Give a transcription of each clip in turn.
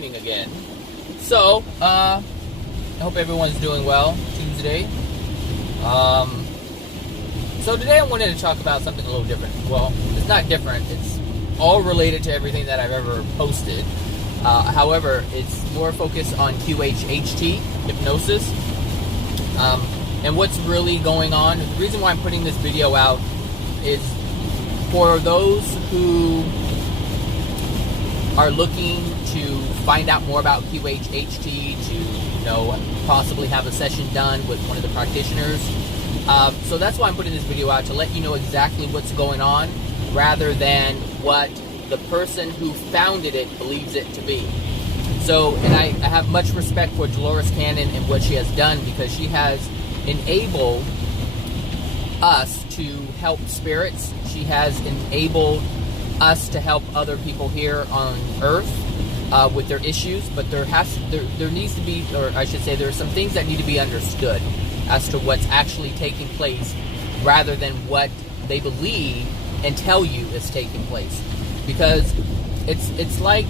raining again. So, I hope everyone's doing well. Tuesday. So today I wanted to talk about something a little different. Well, it's not different. It's all related to everything that I've ever posted. However, it's more focused on QHHT, hypnosis, and what's really going on. The reason why I'm putting this video out is for those who are looking to find out more about QHHT, to possibly have a session done with one of the practitioners. So that's why I'm putting this video out, to let you know exactly what's going on, rather than what the person who founded it believes it to be. So, and I have much respect for Dolores Cannon and what she has done, because she has enabled us to help spirits. She has enabled us to help other people here on Earth with their issues, but there needs to be, or I should say, there are some things that need to be understood as to what's actually taking place, rather than what they believe and tell you is taking place. Because it's like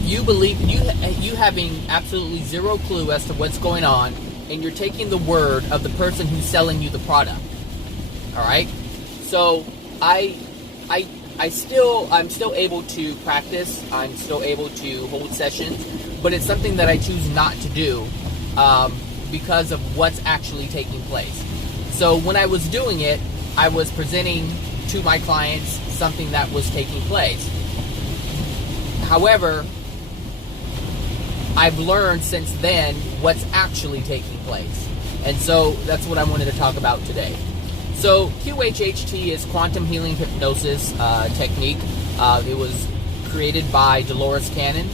you believe, you having absolutely zero clue as to what's going on, and you're taking the word of the person who's selling you the product. All right, so I'm still able to practice. I'm still able to hold sessions, but it's something that I choose not to do because of what's actually taking place. So when I was doing it, I was presenting to my clients something that was taking place. However, I've learned since then what's actually taking place. And so that's what I wanted to talk about today. So QHHT is quantum healing hypnosis technique. It was created by Dolores Cannon.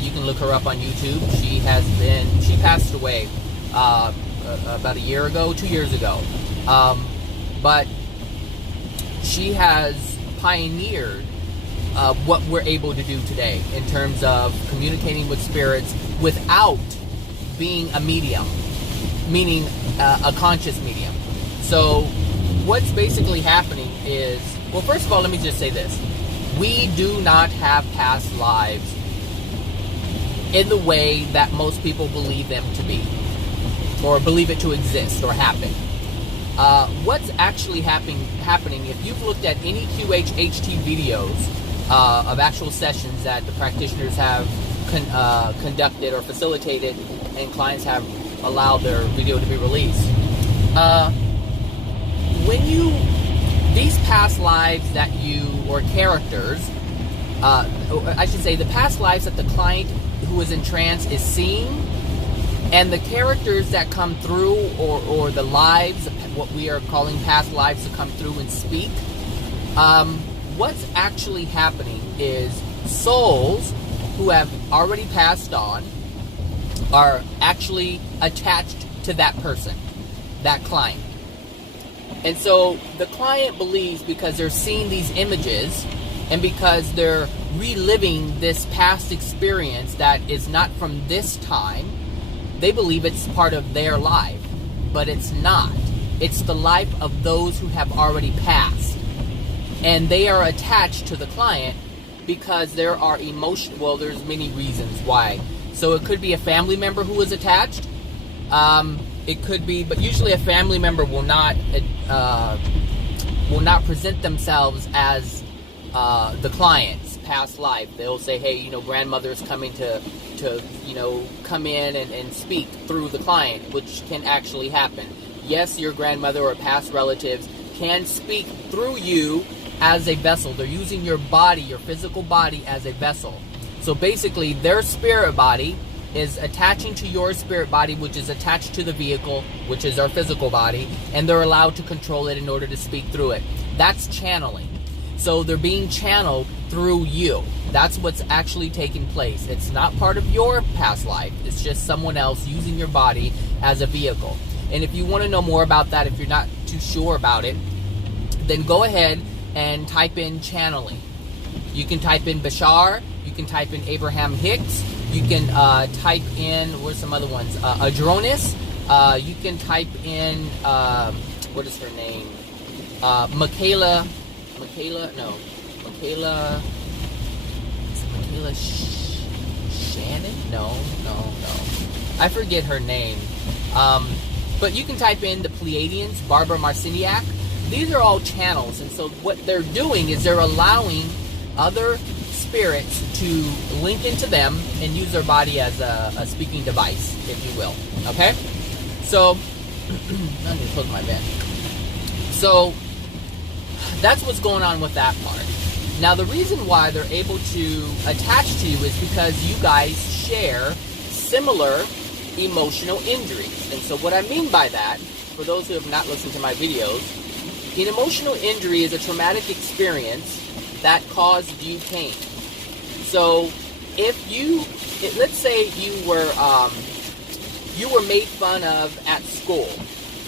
You can look her up on YouTube. She passed away about a year ago, 2 years ago. But she has pioneered what we're able to do today in terms of communicating with spirits without being a medium, meaning a conscious medium. So what's basically happening is, well, first of all, let me just say this. We do not have past lives in the way that most people believe them to be, or believe it to exist or happen. What's actually happening, if you've looked at any QHHT videos of actual sessions that the practitioners have conducted or facilitated, and clients have allowed their video to be released, these past lives that or characters, I should say the past lives that the client who is in trance is seeing, and the characters that come through, or the lives, what we are calling past lives, to come through and speak, what's actually happening is souls who have already passed on are actually attached to that person, that client. And so the client believes, because they're seeing these images, and because they're reliving this past experience that is not from this time, they believe it's part of their life. But it's not. It's the life of those who have already passed. And they are attached to the client because there are there's many reasons why. So it could be a family member who is attached. It could be, but usually a family member will not present themselves as the client's past life. They'll say, hey, grandmother's coming to come in and speak through the client, which can actually happen. Yes, your grandmother or past relatives can speak through you as a vessel. They're using your body, your physical body, as a vessel. So basically, their spirit body is attaching to your spirit body, which is attached to the vehicle, which is our physical body, and they're allowed to control it in order to speak through it. That's channeling. So they're being channeled through you. That's what's actually taking place. It's not part of your past life. It's just someone else using your body as a vehicle. And if you want to know more about that, if you're not too sure about it, then go ahead and type in channeling. You can type in Bashar. You can type in Abraham Hicks. You can type in, where's some other ones? Adronis. You can type in, what is her name? Michaela Shannon? No. I forget her name. But you can type in the Pleiadians, Barbara Marciniak. These are all channels, and so what they're doing is they're allowing other spirits to link into them and use their body as a speaking device, if you will. Okay? So, I need to close my vent. So, that's what's going on with that part. Now, the reason why they're able to attach to you is because you guys share similar emotional injuries. And so what I mean by that, for those who have not listened to my videos, an emotional injury is a traumatic experience that caused you pain. So let's say you were made fun of at school,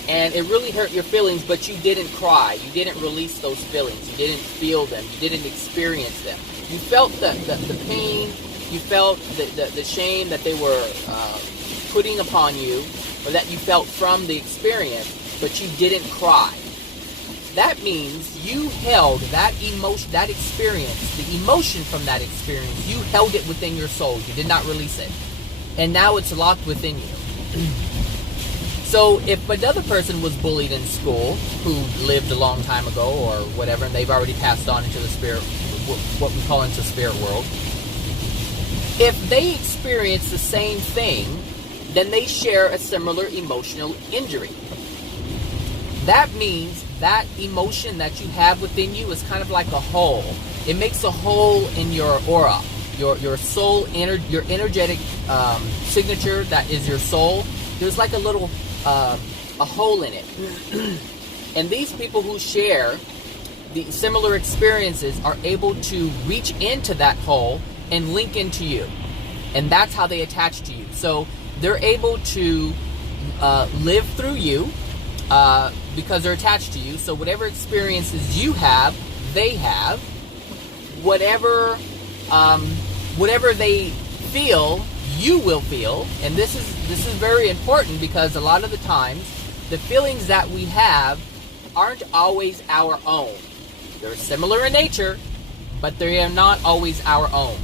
and it really hurt your feelings, but you didn't cry. You didn't release those feelings. You didn't feel them. You didn't experience them. You felt the pain. You felt the shame that they were putting upon you, or that you felt from the experience, but you didn't cry. That means you held that emotion, that experience, the emotion from that experience, you held it within your soul. You did not release it. And now it's locked within you. So if another person was bullied in school, who lived a long time ago or whatever, and they've already passed on into the spirit, what we call into the spirit world, if they experience the same thing, then they share a similar emotional injury. That means that emotion that you have within you is kind of like a hole. It makes a hole in your aura, your soul, your energetic signature that is your soul. There's like a little a hole in it. And these people who share the similar experiences are able to reach into that hole and link into you. And that's how they attach to you. So they're able to live through you because they're attached to you. So whatever experiences you have, they have. Whatever they feel, you will feel. And this is very important, because a lot of the times the feelings that we have aren't always our own. They're similar in nature, but they are not always our own.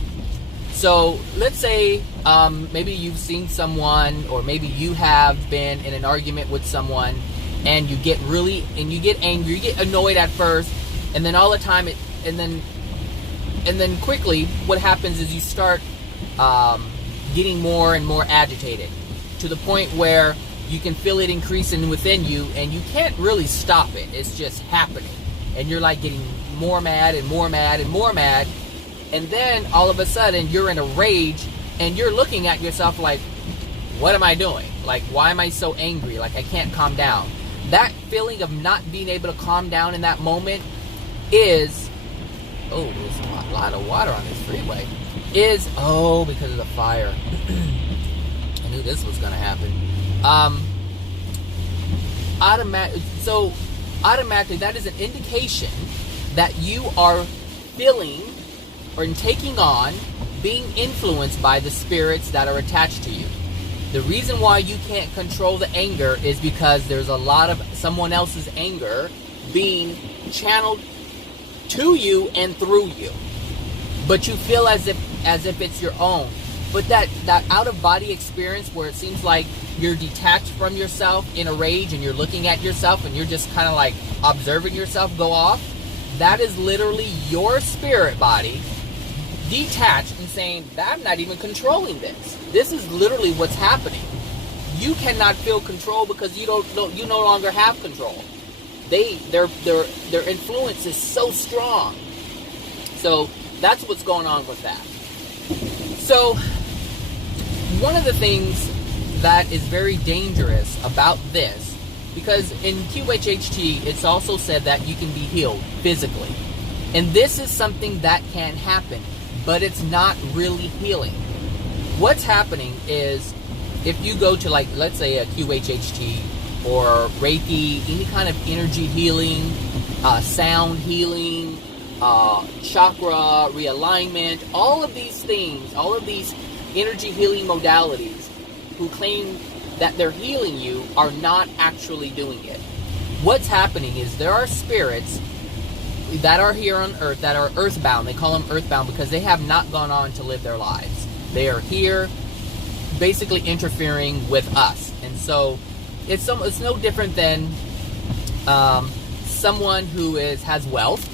So let's say maybe you've seen someone, or maybe you have been in an argument with someone, and you get angry, you get annoyed at first, and then all the time and then quickly what happens is you start getting more and more agitated, to the point where you can feel it increasing within you, and you can't really stop it. It's just happening, and you're like getting more mad and more mad and more mad. And then all of a sudden you're in a rage, and you're looking at yourself like, what am I doing? Like, why am I so angry? Like, I can't calm down. That feeling of not being able to calm down in that moment is, oh, there's a lot of water on this freeway, is, oh, because of the fire. I knew this was going to happen. Automatically that is an indication that you are feeling or taking on, being influenced by the spirits that are attached to you. The reason why you can't control the anger is because there's a lot of someone else's anger being channeled to you and through you. But you feel as if it's your own. But that out-of-body experience where it seems like you're detached from yourself in a rage, and you're looking at yourself and you're just kind of like observing yourself go off, that is literally your spirit body detached and saying, I'm not even controlling this. This is literally what's happening. You cannot feel control because you no longer have control. Their influence is so strong. So that's what's going on with that. So one of the things that is very dangerous about this, because in QHHT it's also said that you can be healed physically, and this is something that can happen, but it's not really healing. What's happening is, if you go to, like, let's say a QHHT or Reiki, any kind of energy healing, sound healing, chakra realignment, all of these things, all of these energy healing modalities who claim that they're healing you are not actually doing it. What's happening is there are spirits that are here on earth that are earthbound. They call them earthbound because they have not gone on to live their lives. They are here basically interfering with us. And so it's no different than someone who has wealth,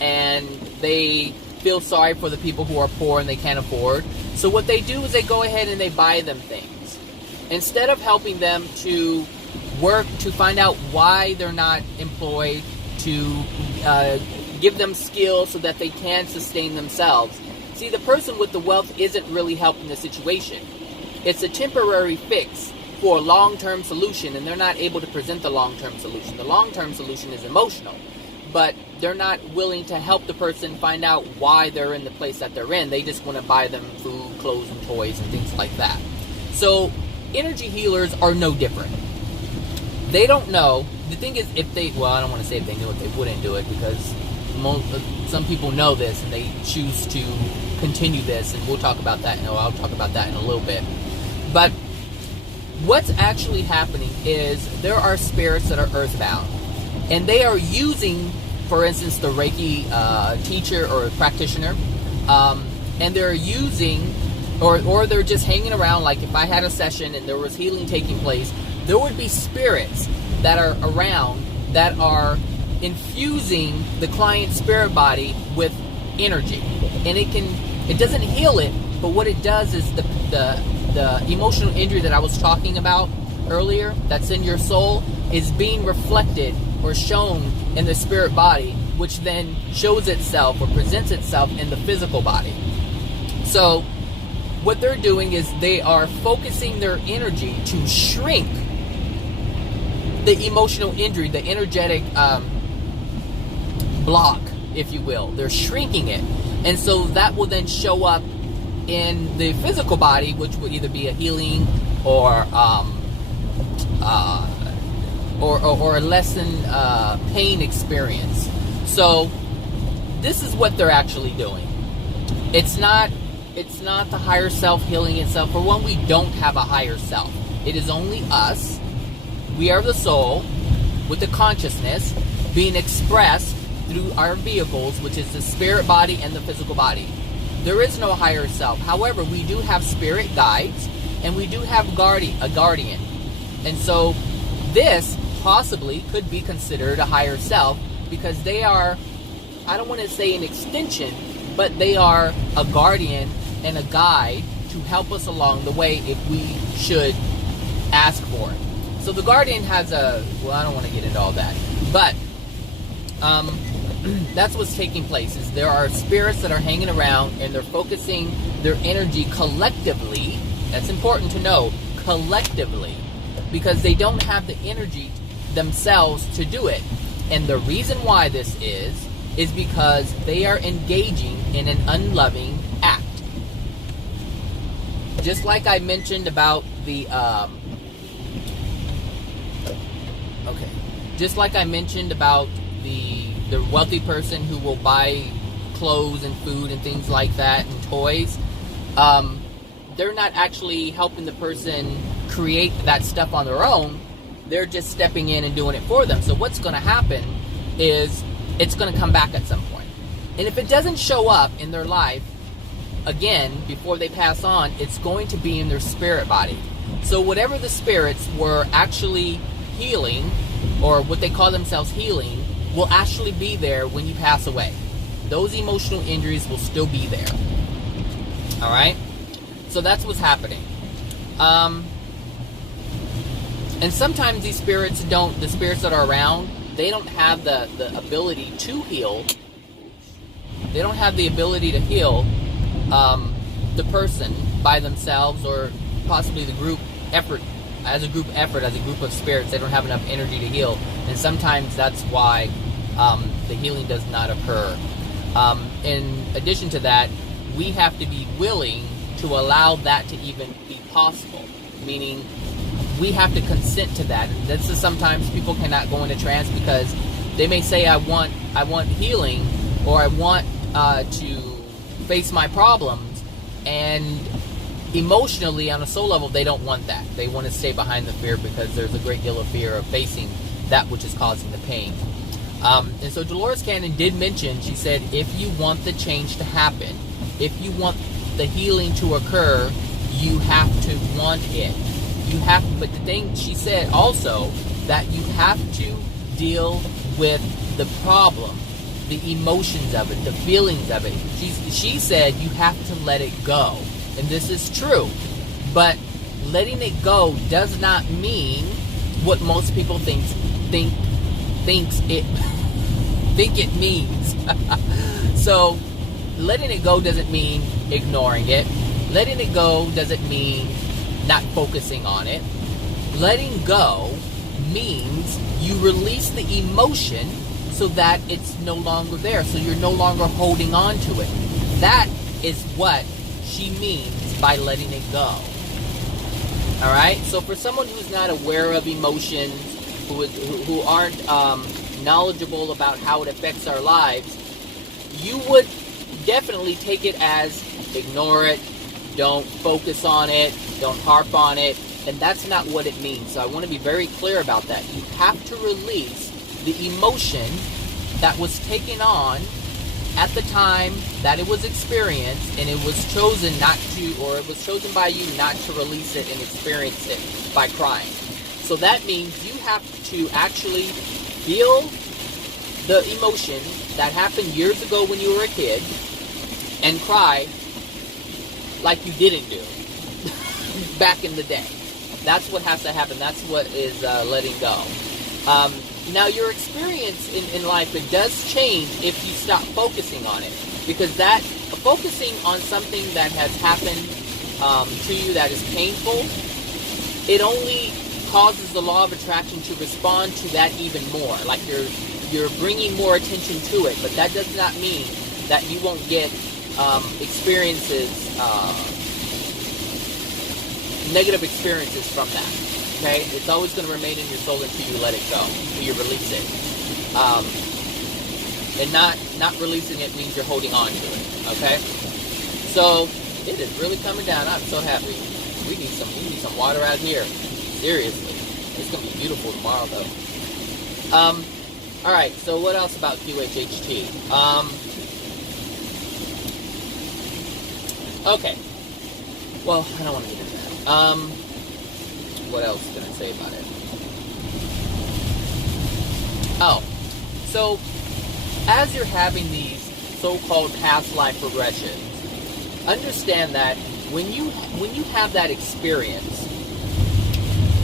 and they feel sorry for the people who are poor and they can't afford. So what they do is they go ahead and they buy them things. Instead of helping them to work to find out why they're not employed, to give them skills so that they can sustain themselves. See, the person with the wealth isn't really helping the situation. It's a temporary fix for a long-term solution, and they're not able to present the long-term solution. The long-term solution is emotional, but they're not willing to help the person find out why they're in the place that they're in. They just want to buy them food, clothes, and toys, and things like that. So energy healers are no different. They don't know. The thing is, I don't want to say if they knew it, they wouldn't do it, because some people know this and they choose to continue this, and we'll talk about that. I'll talk about that in a little bit. But what's actually happening is there are spirits that are earthbound, and they are using, for instance, the Reiki teacher or practitioner, and they're using, or they're just hanging around. Like if I had a session and there was healing taking place, there would be spirits that are around that are infusing the client's spirit body with energy, and it doesn't heal it, but what it does is the emotional injury that I was talking about earlier that's in your soul is being reflected or shown in the spirit body, which then shows itself or presents itself in the physical body. So what they're doing is they are focusing their energy to shrink the emotional injury, the energetic block, if you will. They're shrinking it, and so that will then show up in the physical body, which would either be a healing or a lessened pain experience. So this is what they're actually doing. It's not the higher self healing itself. For one, we don't have a higher self. It is only us. We are the soul with the consciousness being expressed through our vehicles, which is the spirit body and the physical body. There is no higher self. However, we do have spirit guides, and we do have a guardian. And so this possibly could be considered a higher self, because they are, I don't want to say an extension, but they are a guardian and a guide to help us along the way if we should ask for it. So the guardian has I don't want to get into all that, but that's what's taking place. Is there are spirits that are hanging around, and they're focusing their energy collectively. That's important to know, collectively, because they don't have the energy themselves to do it. And the reason why this is because they are engaging in an unloving act. Just like I mentioned about the the wealthy person who will buy clothes and food and things like that and toys, they're not actually helping the person create that stuff on their own. They're just stepping in and doing it for them. So what's going to happen is it's going to come back at some point. And if it doesn't show up in their life again before they pass on, it's going to be in their spirit body. So whatever the spirits were actually healing, or what they call themselves healing, will actually be there when you pass away. Those emotional injuries will still be there. Alright? So that's what's happening. And sometimes these spirits the spirits that are around, they don't have the ability to heal. They don't have the ability to heal the person by themselves, or possibly the group effort. As a group of spirits, they don't have enough energy to heal. And sometimes that's why the healing does not occur. In addition to that, we have to be willing to allow that to even be possible. Meaning, we have to consent to that. And this is sometimes people cannot go into trance because they may say, I want healing, or I want to face my problems, and emotionally, on a soul level, they don't want that. They want to stay behind the fear, because there's a great deal of fear of facing that which is causing the pain. And so Dolores Cannon did mention, she said, if you want the change to happen, if you want the healing to occur, you have to want it. But the thing she said also, that you have to deal with the problem, the emotions of it, the feelings of it. She said you have to let it go. And this is true. But letting it go does not mean what most people think it means. So letting it go doesn't mean ignoring it. Letting it go doesn't mean not focusing on it. Letting go means you release the emotion so that it's no longer there, so you're no longer holding on to it. That is what she means by letting it go. Alright? So for someone who's not aware of emotions, who aren't knowledgeable about how it affects our lives, you would definitely take it as ignore it, don't focus on it, don't harp on it, and that's not what it means. So I want to be very clear about that. You have to release the emotion that was taken on at the time that it was experienced, and it was chosen it was chosen by you not to release it and experience it by crying. So that means you have to actually feel the emotion that happened years ago when you were a kid and cry like you didn't do back in the day. That's what has to happen. That's what is letting go. Now, your experience in life, it does change if you stop focusing on it. Because that focusing on something that has happened to you that is painful, it only causes the law of attraction to respond to that even more. Like you're bringing more attention to it. But that does not mean that you won't get experiences, negative experiences from that. Okay? It's always going to remain in your soul until you let it go, until you release it. And not releasing it means you're holding on to it. Okay? So it is really coming down. I'm so happy. We need some water out here. Seriously. It's going to be beautiful tomorrow, though. Alright, so what else about QHHT? Okay. Well, I don't want to get into that. What else can I say about it? Oh, so as you're having these so-called past life regressions, understand that when you have that experience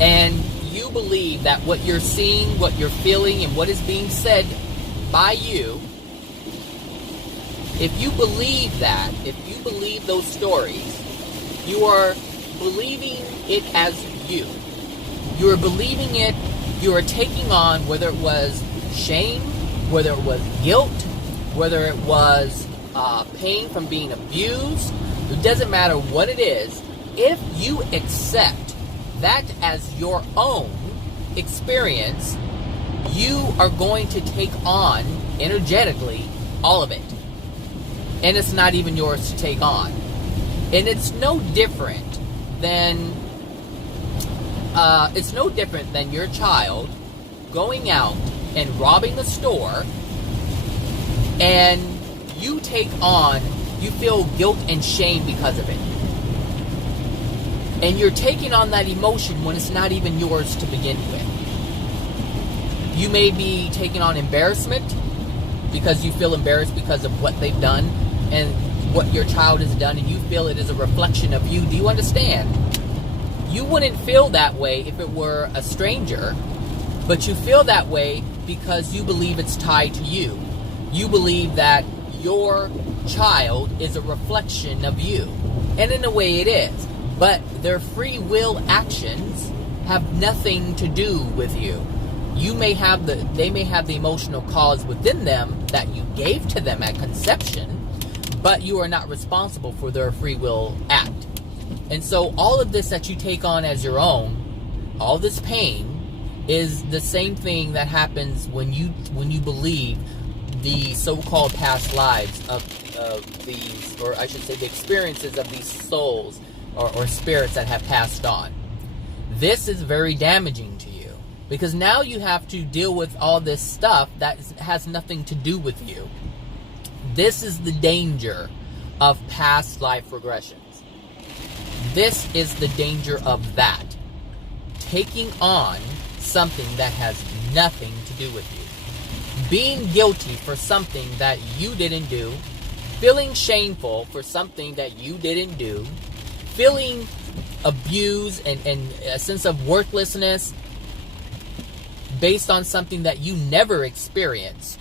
and you believe that what you're seeing, what you're feeling, and what is being said by you, if you believe that, if you believe those stories, you are believing it as you. You are believing it, you are taking on, whether it was shame, whether it was guilt, whether it was pain from being abused, it doesn't matter what it is. If you accept that as your own experience, you are going to take on, energetically, all of it. And it's not even yours to take on. And it's no different than your child going out and robbing the store, and you feel guilt and shame because of it. And you're taking on that emotion when it's not even yours to begin with. You may be taking on embarrassment because you feel embarrassed because of what they've done and what your child has done, and you feel it is a reflection of you. Do you understand? You wouldn't feel that way if it were a stranger, but you feel that way because you believe it's tied to you. You believe that your child is a reflection of you. And in a way it is. But their free will actions have nothing to do with you. They may have the emotional cause within them that you gave to them at conception, but you are not responsible for their free will act. And so all of this that you take on as your own, all this pain, is the same thing that happens when you believe the so-called past lives of these, or I should say the experiences of these souls or spirits that have passed on. This is very damaging to you, because now you have to deal with all this stuff that has nothing to do with you. This is the danger of past life regressions. This is the danger of that. Taking on something that has nothing to do with you. Being guilty for something that you didn't do. Feeling shameful for something that you didn't do. Feeling abused and a sense of worthlessness based on something that you never experienced.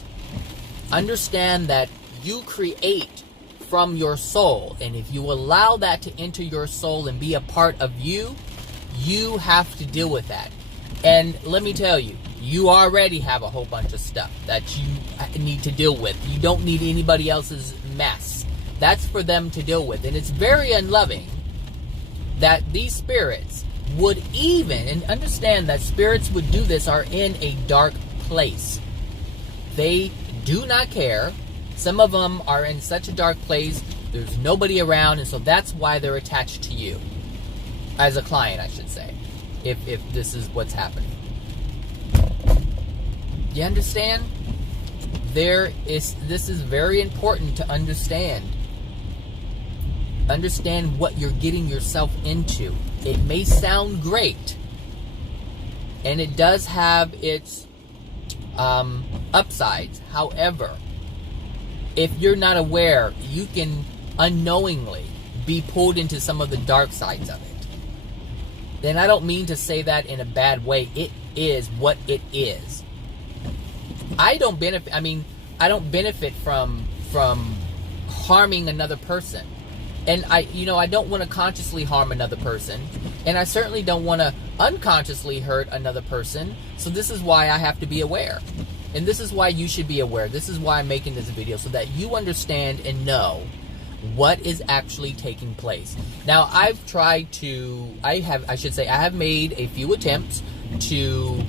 Understand that you create from your soul, and if you allow that to enter your soul and be a part of you, you have to deal with that. And let me tell you, you already have a whole bunch of stuff that you need to deal with. You don't need anybody else's mess. That's for them to deal with. And it's very unloving that these spirits would even, and understand that spirits would do this, are in a dark place. They do not care. Some of them are in such a dark place, there's nobody around, and so that's why they're attached to you. As a client, I should say, if this is what's happening. You understand? This is very important to understand. Understand what you're getting yourself into. It may sound great, and it does have its upsides. However, if you're not aware, you can unknowingly be pulled into some of the dark sides of it. Then I don't mean to say that in a bad way. It is what it is. I don't benefit from harming another person. And I don't want to consciously harm another person. And I certainly don't want to unconsciously hurt another person. So this is why I have to be aware. And this is why you should be aware. This is why I'm making this video, so that you understand and know what is actually taking place. Now, I have made a few attempts to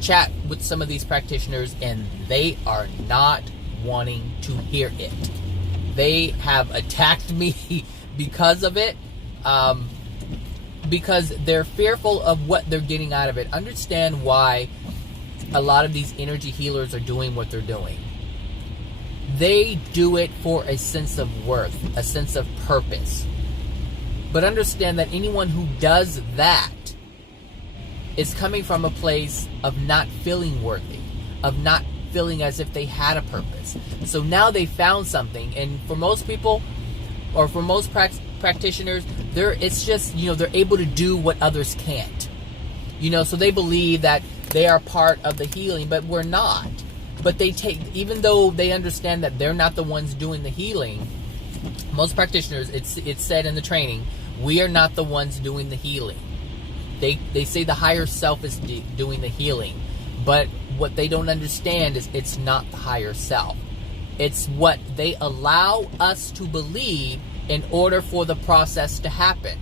chat with some of these practitioners, and they are not wanting to hear it. They have attacked me because of it, because they're fearful of what they're getting out of it. Understand why a lot of these energy healers are doing what they're doing. They do it for a sense of worth, a sense of purpose. But understand that anyone who does that is coming from a place of not feeling worthy, of not feeling as if they had a purpose. So now they found something, and for most people, or for most practitioners, they're able to do what others can't. So they believe that they are part of the healing, but we're not. But even though they understand that they're not the ones doing the healing, most practitioners, it's said in the training, we are not the ones doing the healing. They say the higher self is doing the healing, but what they don't understand is it's not the higher self. It's what they allow us to believe in order for the process to happen.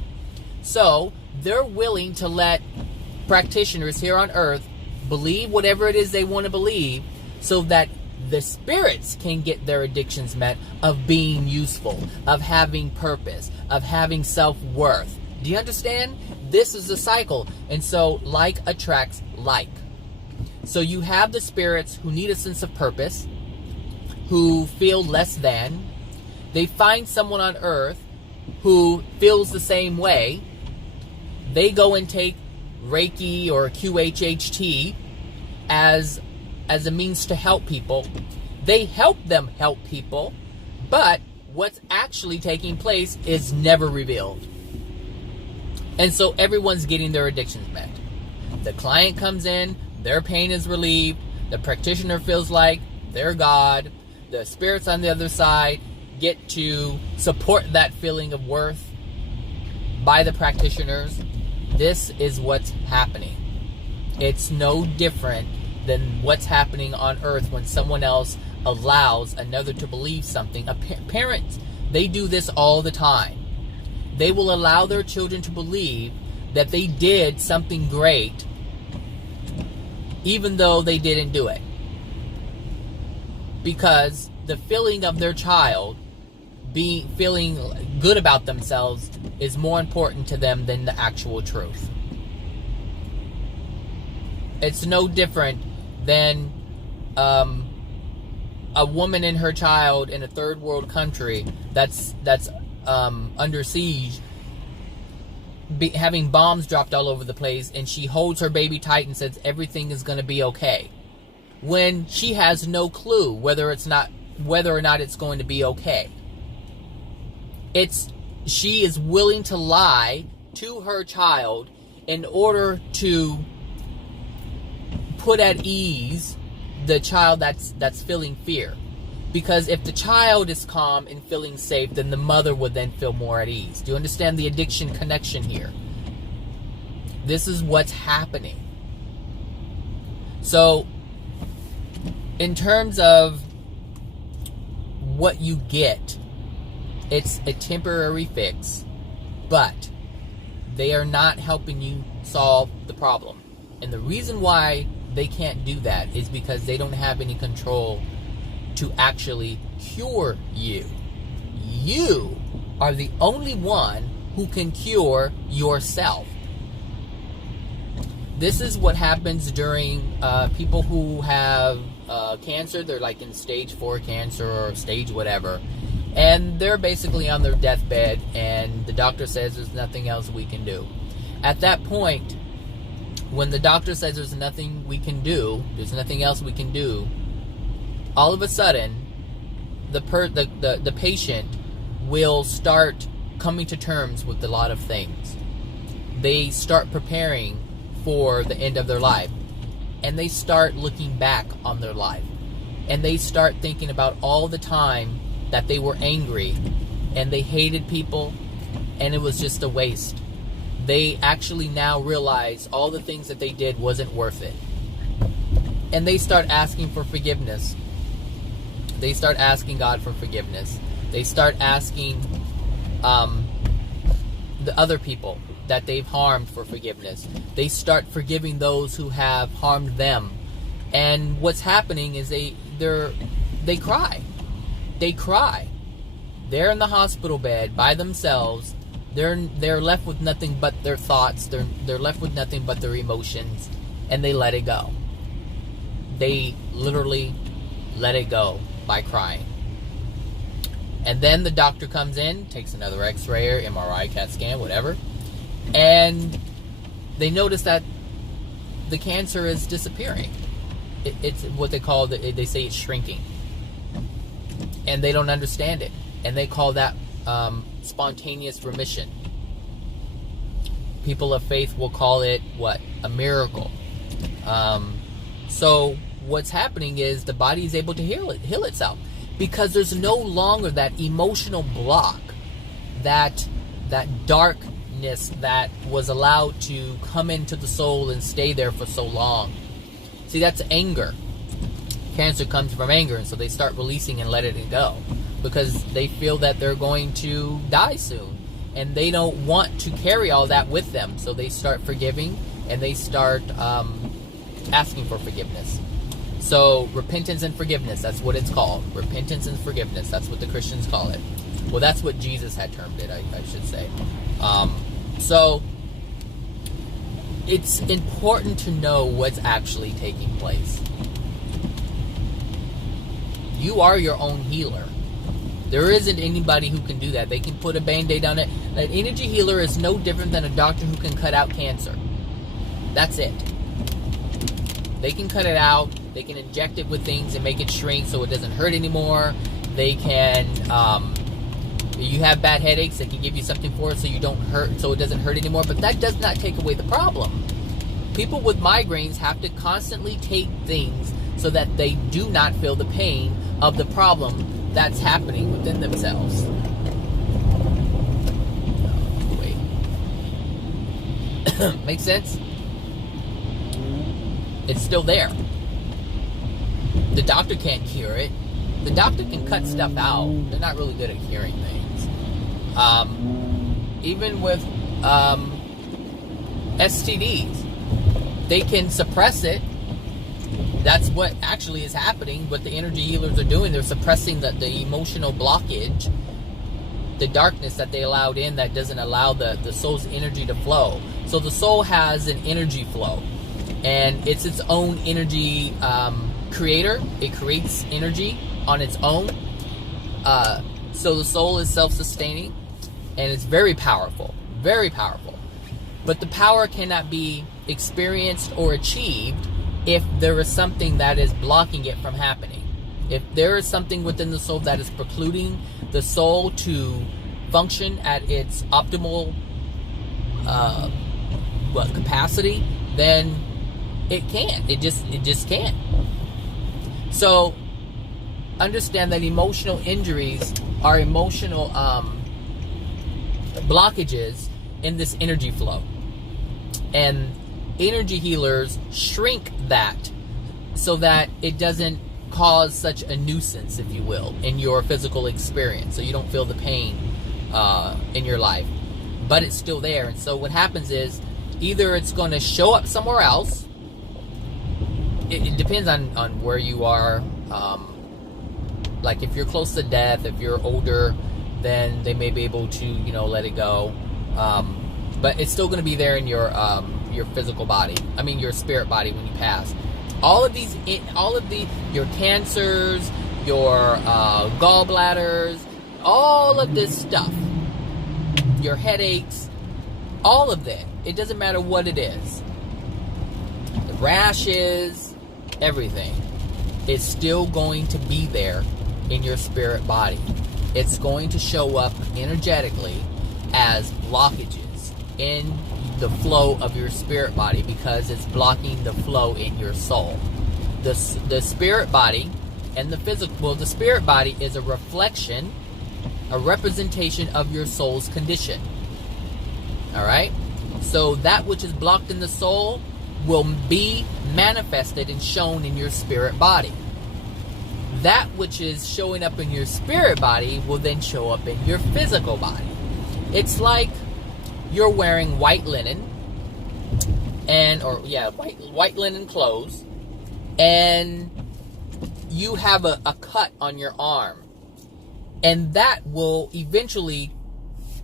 So they're willing to let practitioners here on earth believe whatever it is they want to believe, so that the spirits can get their addictions met of being useful, of having purpose, of having self-worth. Do you understand? This is a cycle. And so like attracts like. So you have the spirits who need a sense of purpose, who feel less than. They find someone on earth who feels the same way. They go and take Reiki or QHHT as a means to help people. They help them help people, but what's actually taking place is never revealed. And so everyone's getting their addictions met. The client comes in, their pain is relieved, the practitioner feels like they're God, the spirits on the other side get to support that feeling of worth by the practitioners. This is what's happening. It's no different than what's happening on earth when someone else allows another to believe something. Parents, they do this all the time. They will allow their children to believe that they did something great even though they didn't do it, because the feeling of their child feeling good about themselves is more important to them than the actual truth. It's no different than a woman and her child in a third world country that's under siege, having bombs dropped all over the place, and she holds her baby tight and says everything is going to be okay, when she has no clue whether or not it's going to be okay. She is willing to lie to her child in order to put at ease the child that's feeling fear. Because if the child is calm and feeling safe, then the mother would then feel more at ease. Do you understand the addiction connection here? This is what's happening. So, in terms of what you get, it's a temporary fix, but they are not helping you solve the problem. And the reason why they can't do that is because they don't have any control to actually cure you. You are the only one who can cure yourself. This is what happens during people who have cancer. They're like in stage 4 cancer or stage whatever, and they're basically on their deathbed, and the doctor says there's nothing else we can do. At that point, when the doctor says there's nothing else we can do, all of a sudden, the patient will start coming to terms with a lot of things. They start preparing for the end of their life, and they start looking back on their life, and they start thinking about all the time that they were angry and they hated people and it was just a waste. They actually now realize all the things that they did wasn't worth it, and they start asking for forgiveness. They start asking God for forgiveness. They start asking the other people that they've harmed for forgiveness. They start forgiving those who have harmed them. And what's happening is they cry. They cry. They're in the hospital bed by themselves. They're left with nothing but their thoughts. They're left with nothing but their emotions, and they let it go. They literally let it go by crying. And then the doctor comes in, takes another X-ray or MRI, CAT scan, whatever, and they notice that the cancer is disappearing. It's what they call, they say it's shrinking. And they don't understand it. And they call that spontaneous remission. People of faith will call it, what? A miracle. So what's happening is the body is able to heal itself, because there's no longer that emotional block, that darkness that was allowed to come into the soul and stay there for so long. See, that's anger. Cancer comes from anger, and so they start releasing and letting it go, because they feel that they're going to die soon, and they don't want to carry all that with them. So they start forgiving, and they start asking for forgiveness. So repentance and forgiveness, that's what it's called. Repentance and forgiveness, that's what the Christians call it. Well, that's what Jesus had termed it, I should say. So it's important to know what's actually taking place. You are your own healer. There isn't anybody who can do that. They can put a band-aid on it. An energy healer is no different than a doctor who can cut out cancer. That's it. They can cut it out. They can inject it with things and make it shrink so it doesn't hurt anymore. They can, you have bad headaches, they can give you something for it so you don't hurt, so it doesn't hurt anymore. But that does not take away the problem. People with migraines have to constantly take things so that they do not feel the pain of the problem that's happening within themselves. Wait. Makes sense? It's still there. The doctor can't cure it. The doctor can cut stuff out. They're not really good at curing things. Even with STDs, they can suppress it. That's what actually is happening. What the energy healers are doing, they're suppressing the emotional blockage, the darkness that they allowed in that doesn't allow the soul's energy to flow. So the soul has an energy flow, and it's its own energy creator. It creates energy on its own. So the soul is self-sustaining, and it's very powerful, very powerful. But the power cannot be experienced or achieved if there is something that is blocking it from happening. If there is something within the soul that is precluding the soul to function at its optimal capacity, then it can't. It just can't. So understand that emotional injuries are emotional blockages in this energy flow. And energy healers shrink that so that it doesn't cause such a nuisance, if you will, in your physical experience, so you don't feel the pain in your life. But it's still there. And so what happens is either it's going to show up somewhere else. It depends on where you are. Like if you're close to death, if you're older, then they may be able to, let it go. But it's still going to be there in your physical body. I mean, your spirit body when you pass. Your cancers, your gallbladders, all of this stuff, your headaches, all of that. It doesn't matter what it is. The rashes, everything is still going to be there in your spirit body. It's going to show up energetically as blockages in the flow of your spirit body because it's blocking the flow in your soul. The spirit body and the physical, the spirit body is a reflection, a representation of your soul's condition. All right? So that which is blocked in the soul will be manifested and shown in your spirit body. That which is showing up in your spirit body will then show up in your physical body. It's like you're wearing white linen white linen clothes, and you have a cut on your arm, and that will eventually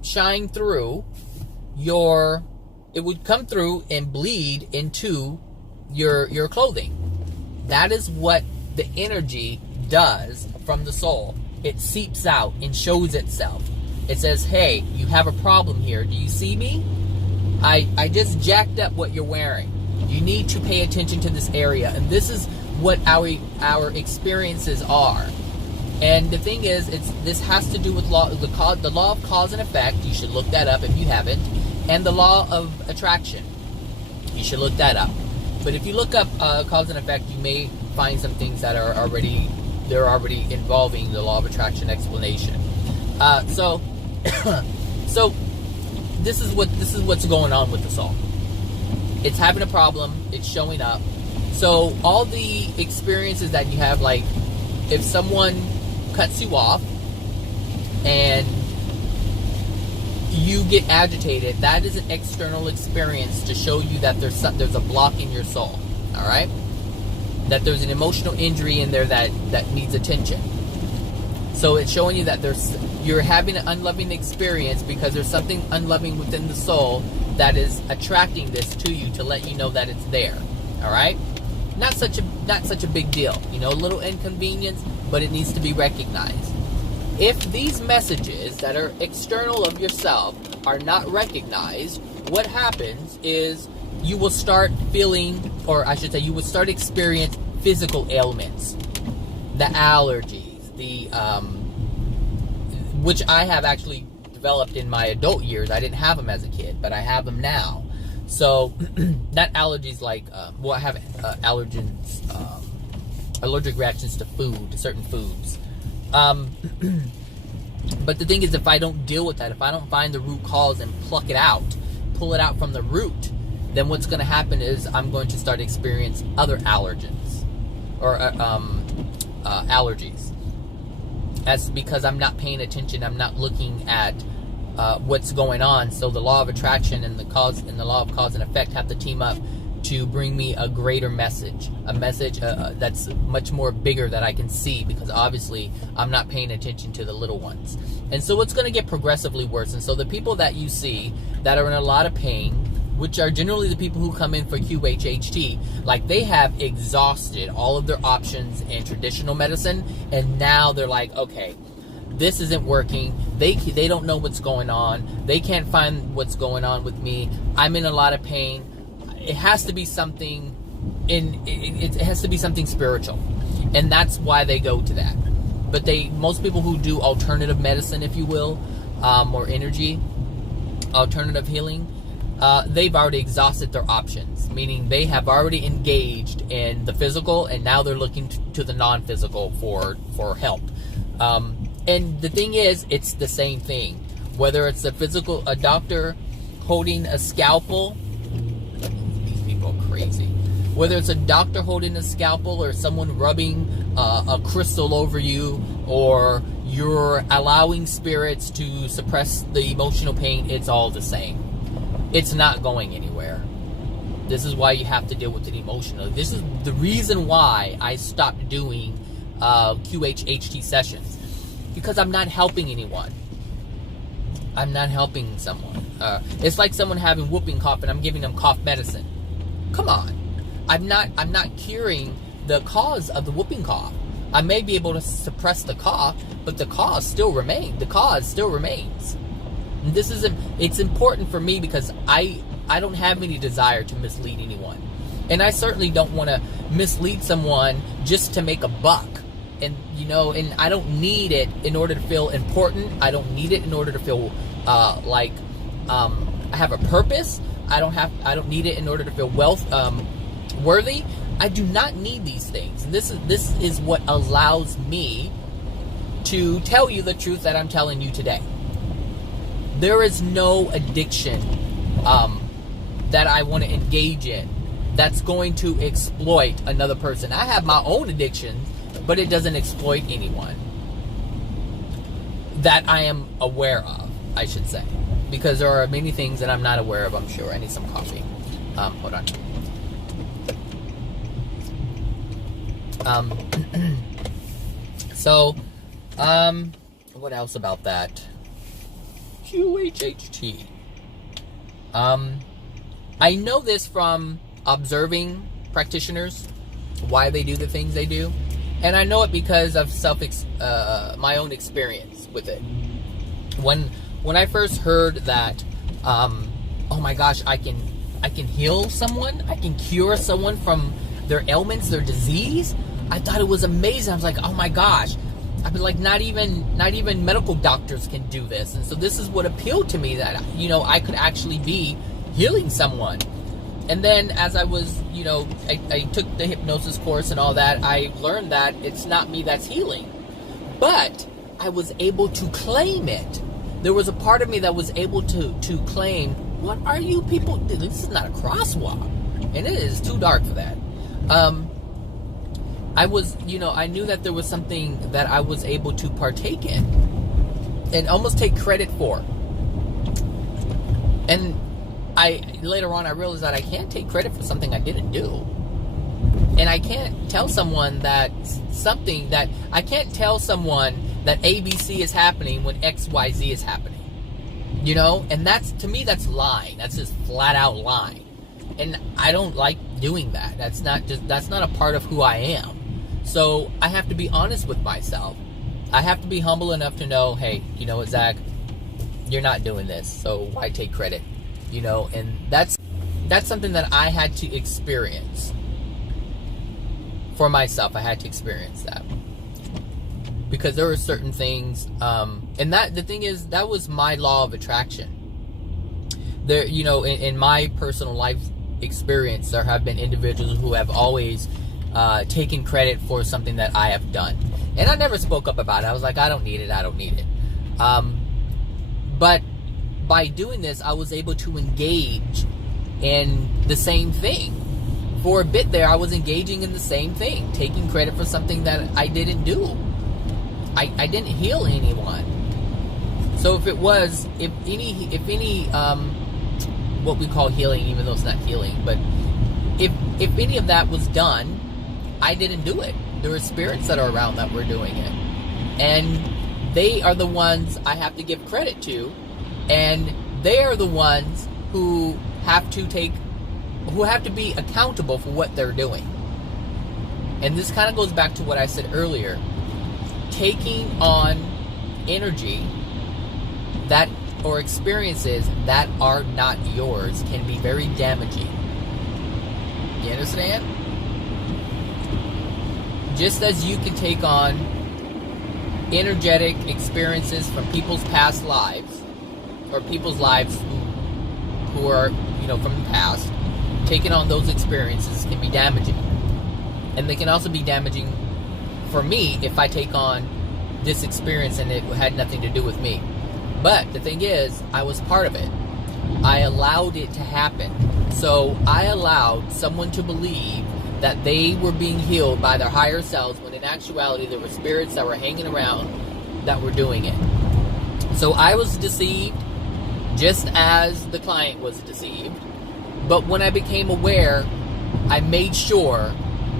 shine through it would come through and bleed into your clothing. That is what the energy does from the soul. It seeps out and shows itself. It says, hey, you have a problem here. Do you see me? I just jacked up what you're wearing. You need to pay attention to this area. And this is what our experiences are. And the thing is, this has to do with the law of cause and effect. You should look that up if you haven't. And the law of attraction. You should look that up. But if you look up cause and effect, you may find some things that are already involving the law of attraction explanation. So this is what's going on with the soul. It's having a problem. It's showing up. So all the experiences that you have, like if someone cuts you off and you get agitated, that is an external experience to show you that there's a block in your soul. All right, that there's an emotional injury in there that needs attention. So it's showing you that you're having an unloving experience because there's something unloving within the soul that is attracting this to you to let you know that it's there. All right, not such a big deal. A little inconvenience, but it needs to be recognized. If these messages that are external of yourself are not recognized, what happens is you will start feeling, or I should say, you will start experiencing physical ailments, the allergies, which I have actually developed in my adult years. I didn't have them as a kid, but I have them now. So, not allergies like, I have allergens, allergic reactions to food, to certain foods. But the thing is, if I don't deal with that, if I don't find the root cause and pull it out from the root, then what's going to happen is I'm going to start experiencing other allergens or allergies. That's because I'm not paying attention. I'm not looking at what's going on. So the law of attraction and the law of cause and effect have to team up to bring me a greater message, a message that's much more bigger that I can see, because obviously I'm not paying attention to the little ones. And so it's going to get progressively worse. And so the people that you see that are in a lot of pain, which are generally the people who come in for QHHT, like they have exhausted all of their options in traditional medicine, and now they're like, okay, this isn't working. They don't know what's going on. They can't find what's going on with me. I'm in a lot of pain. It has to be something it has to be something spiritual, and that's why they go to that. But most people who do alternative medicine, if you will, or energy, alternative healing, they've already exhausted their options, meaning they have already engaged in the physical, and now they're looking to the non-physical for help. And the thing is, it's the same thing. Whether it's a doctor holding a scalpel, these people are crazy. Whether it's a doctor holding a scalpel or someone rubbing a crystal over you, or you're allowing spirits to suppress the emotional pain, it's all the same. It's not going anywhere. This is why you have to deal with it emotionally. This is the reason why I stopped doing QHHT sessions. Because I'm not helping anyone. I'm not helping someone. It's like someone having whooping cough and I'm giving them cough medicine. Come on. I'm not curing the cause of the whooping cough. I may be able to suppress the cough, but the cause still remains. And it's important for me because I don't have any desire to mislead anyone. And I certainly don't want to mislead someone just to make a buck. And and I don't need it in order to feel important. I don't need it in order to feel like I have a purpose. I don't need it in order to feel worthy. I do not need these things. And this is what allows me to tell you the truth that I'm telling you today. There is no addiction that I want to engage in that's going to exploit another person. I have my own addictions, but it doesn't exploit anyone that I am aware of, I should say. Because there are many things that I'm not aware of, I'm sure. I need some coffee. Hold on. So, what else about that? QHHT. I know this from observing practitioners, why they do the things they do. And I know it because of my own experience with it. When I first heard that, oh my gosh, I can heal someone, I can cure someone from their ailments, their disease, I thought it was amazing. I was like, oh my gosh. I'd be like, not even medical doctors can do this. And so this is what appealed to me, that I could actually be healing someone. And then as I was, I took the hypnosis course and all that, I learned that it's not me that's healing. But I was able to claim it. There was a part of me that was able to claim, what are you people doing? This is not a crosswalk. And it is too dark for that. I was, I knew that there was something that I was able to partake in and almost take credit for. And later on I realized that I can't take credit for something I didn't do. And I can't tell someone that ABC is happening when XYZ is happening. And to me that's lying. That's just flat out lying. And I don't like doing that. That's not a part of who I am. So I have to be honest with myself. I have to be humble enough to know, hey, you know what, Zach, you're not doing this, so why take credit? And that's something that I had to experience for myself. I had to experience that because there were certain things, and the thing is, that was my law of attraction. There, in my personal life experience, there have been individuals who have always taken credit for something that I have done, and I never spoke up about it. I was like, I don't need it. But by doing this, I was able to engage in the same thing. For a bit there, I was engaging in the same thing, taking credit for something that I didn't do. I didn't heal anyone. So if any what we call healing, even though it's not healing, but if any of that was done, I didn't do it. There are spirits that are around that were doing it, and they are the ones I have to give credit to, and they are the ones who have to be accountable for what they're doing. And this kind of goes back to what I said earlier. Taking on energy that or experiences that are not yours can be very damaging. You understand? Just as you can take on energetic experiences from people's past lives, or people's lives who are, from the past, taking on those experiences can be damaging. And they can also be damaging for me if I take on this experience and it had nothing to do with me. But the thing is, I was part of it. I allowed it to happen. So I allowed someone to believe that they were being healed by their higher selves, when in actuality there were spirits that were hanging around that were doing it. So I was deceived, just as the client was deceived. But when I became aware, I made sure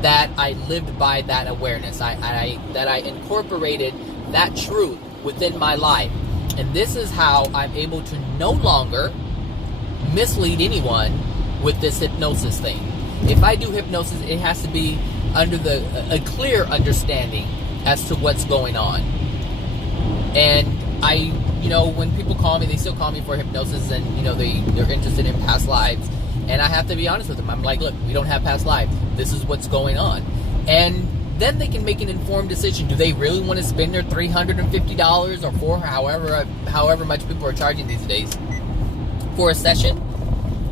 that I lived by that awareness. That I incorporated that truth within my life. And this is how I'm able to no longer mislead anyone with this hypnosis thing. If I do hypnosis, it has to be under a clear understanding as to what's going on. And when people call me, they still call me for hypnosis, and they're interested in past lives. And I have to be honest with them. I'm like, look, we don't have past lives. This is what's going on. And then they can make an informed decision. Do they really want to spend their $350 or for however much people are charging these days for a session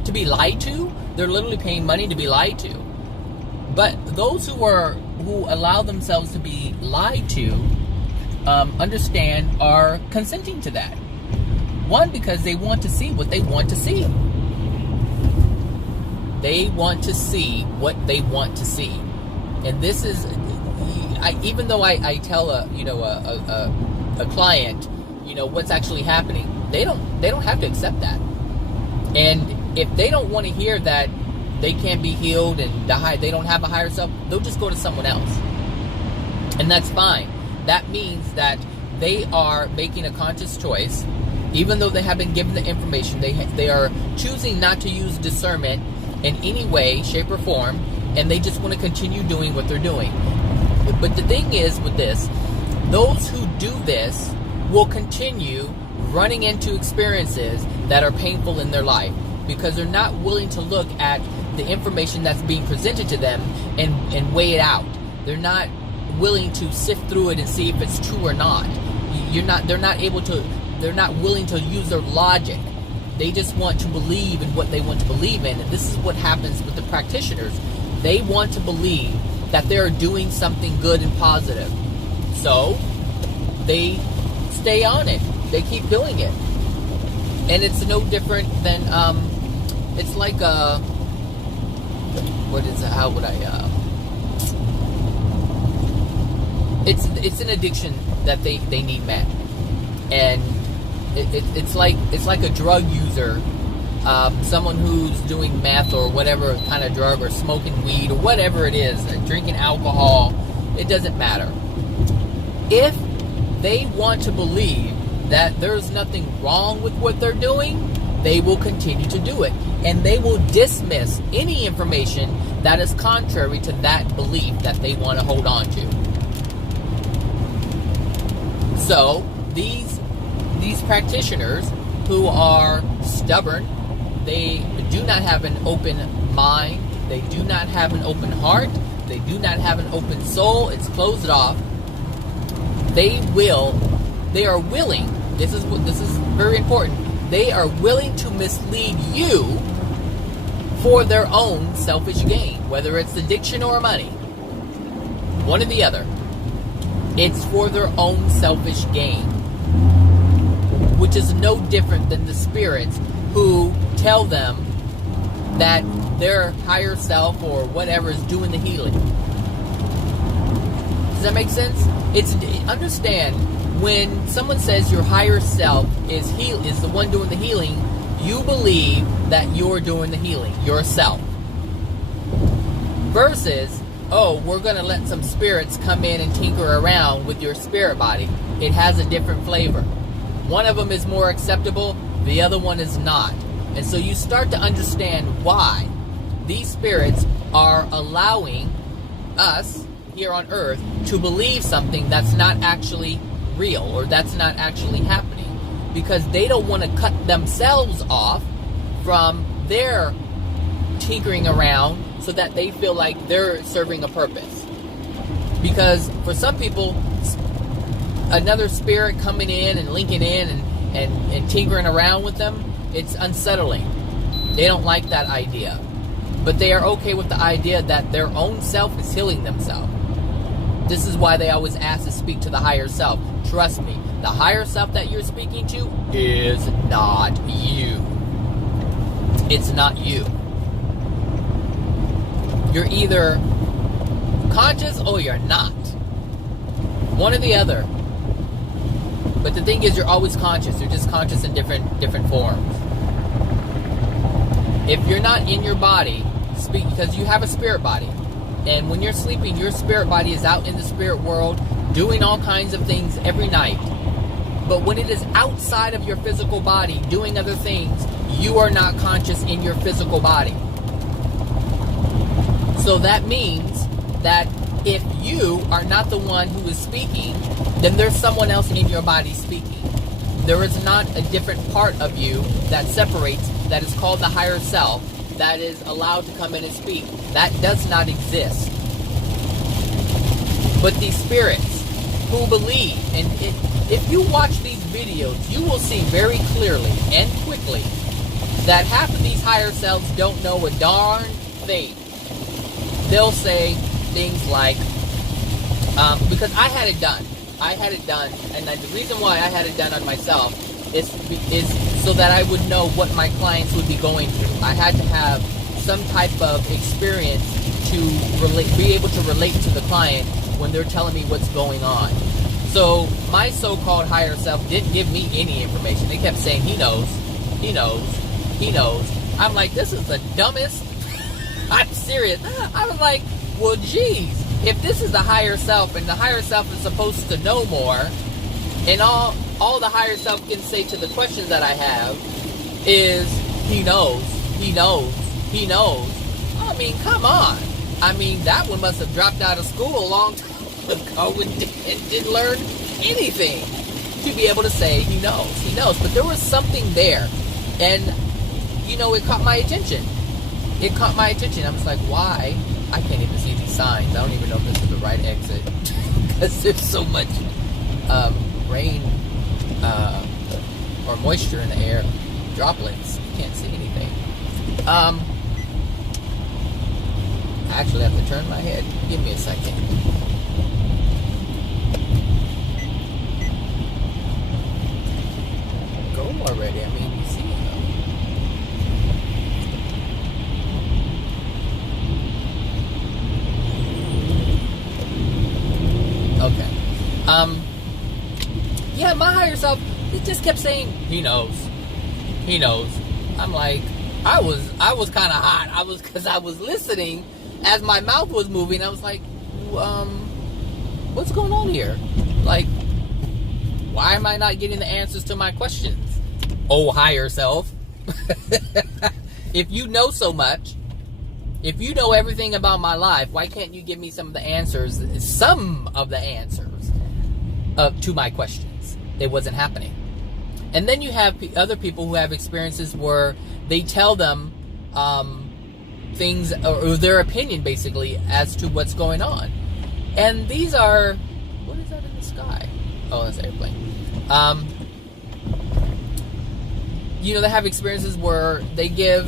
to be lied to? They're literally paying money to be lied to. But those who allow themselves to be lied to, understand, are consenting to that. One, because they want to see what they want to see. They want to see what they want to see. And this is, even though I tell a client, what's actually happening, they don't have to accept that. And if they don't want to hear that they can't be healed and they don't have a higher self, they'll just go to someone else. And that's fine. That means that they are making a conscious choice, even though they have been given the information. They are choosing not to use discernment in any way, shape, or form, and they just want to continue doing what they're doing. But the thing is with this, those who do this will continue running into experiences that are painful in their life, because they're not willing to look at the information that's being presented to them and weigh it out. They're not willing to sift through it and see if it's true or not. They're not willing to use their logic. They just want to believe in what they want to believe in. And this is what happens with the practitioners. They want to believe that they're doing something good and positive. So they stay on it. They keep doing it. And it's no different than, it's like it's an addiction that they need met. And it's like a drug user, someone who's doing meth or whatever kind of drug, or smoking weed or whatever it is, drinking alcohol. It doesn't matter. If they want to believe that there's nothing wrong with what they're doing, they will continue to do it. And they will dismiss any information that is contrary to that belief that they want to hold on to. So, these practitioners who are stubborn, they do not have an open mind, they do not have an open heart, they do not have an open soul, it's closed off. They are willing, this is very important, they are willing to mislead you for their own selfish gain, whether it's addiction or money, one or the other. It's for their own selfish gain, which is no different than the spirits who tell them that their higher self or whatever is doing the healing. Does that make sense? Understand, when someone says your higher self is the one doing the healing, you believe that you're doing the healing yourself. Versus, oh, we're going to let some spirits come in and tinker around with your spirit body. It has a different flavor. One of them is more acceptable, the other one is not. And so you start to understand why these spirits are allowing us here on Earth to believe something that's not actually real, or that's not actually happening, because they don't want to cut themselves off from their tinkering around so that they feel like they're serving a purpose. Because for some people, another spirit coming in and linking in and tinkering around with them, it's unsettling. They don't like that idea. But they are okay with the idea that their own self is healing themselves. This is why they always ask to speak to the higher self. Trust me, the higher self that you're speaking to is not you. It's not you. You're either conscious or you're not. One or the other. But the thing is, you're always conscious. You're just conscious in different forms. If you're not in your body, speak, because you have a spirit body. And when you're sleeping, your spirit body is out in the spirit world doing all kinds of things every night. But when it is outside of your physical body doing other things, you are not conscious in your physical body. So that means that if you are not the one who is speaking, then there's someone else in your body speaking. There is not a different part of you that separates, that is called the higher self, that is allowed to come in and speak. That does not exist. But these spirits who believe, and if you watch these videos, you will see very clearly and quickly that half of these higher selves don't know a darn thing. They'll say things like, because I had it done, and the reason why I had it done on myself is so that I would know what my clients would be going through. I had to have some type of experience to be able to relate to the client when they're telling me what's going on. So my so-called higher self didn't give me any information. They kept saying, he knows. I'm like, this is the dumbest. I'm serious. I was like, well, geez, if this is the higher self, and the higher self is supposed to know more, and all the higher self can say to the questions that I have is, he knows. I mean, come on. I mean, that one must have dropped out of school a long time ago and didn't learn anything to be able to say he knows. But there was something there, and, it caught my attention. I was like, why? I can't even see these signs. I don't even know if this is the right exit because there's so much rain or moisture in the air, droplets. You can't see anything. I actually have to turn my head. Give me a second. Go already. I mean, you see it. Okay. Yeah, my higher self, it just kept saying, he knows. I'm like, I was kind of hot. Because I was listening as my mouth was moving. I was like, what's going on here? Like, why am I not getting the answers to my questions? Oh, higher self. If you know so much, if you know everything about my life, why can't you give me some of the answers to my questions? It wasn't happening. And then you have other people who have experiences where they tell them things, or their opinion basically, as to what's going on. And these are, what is that in the sky? Oh, that's an airplane. They have experiences where they give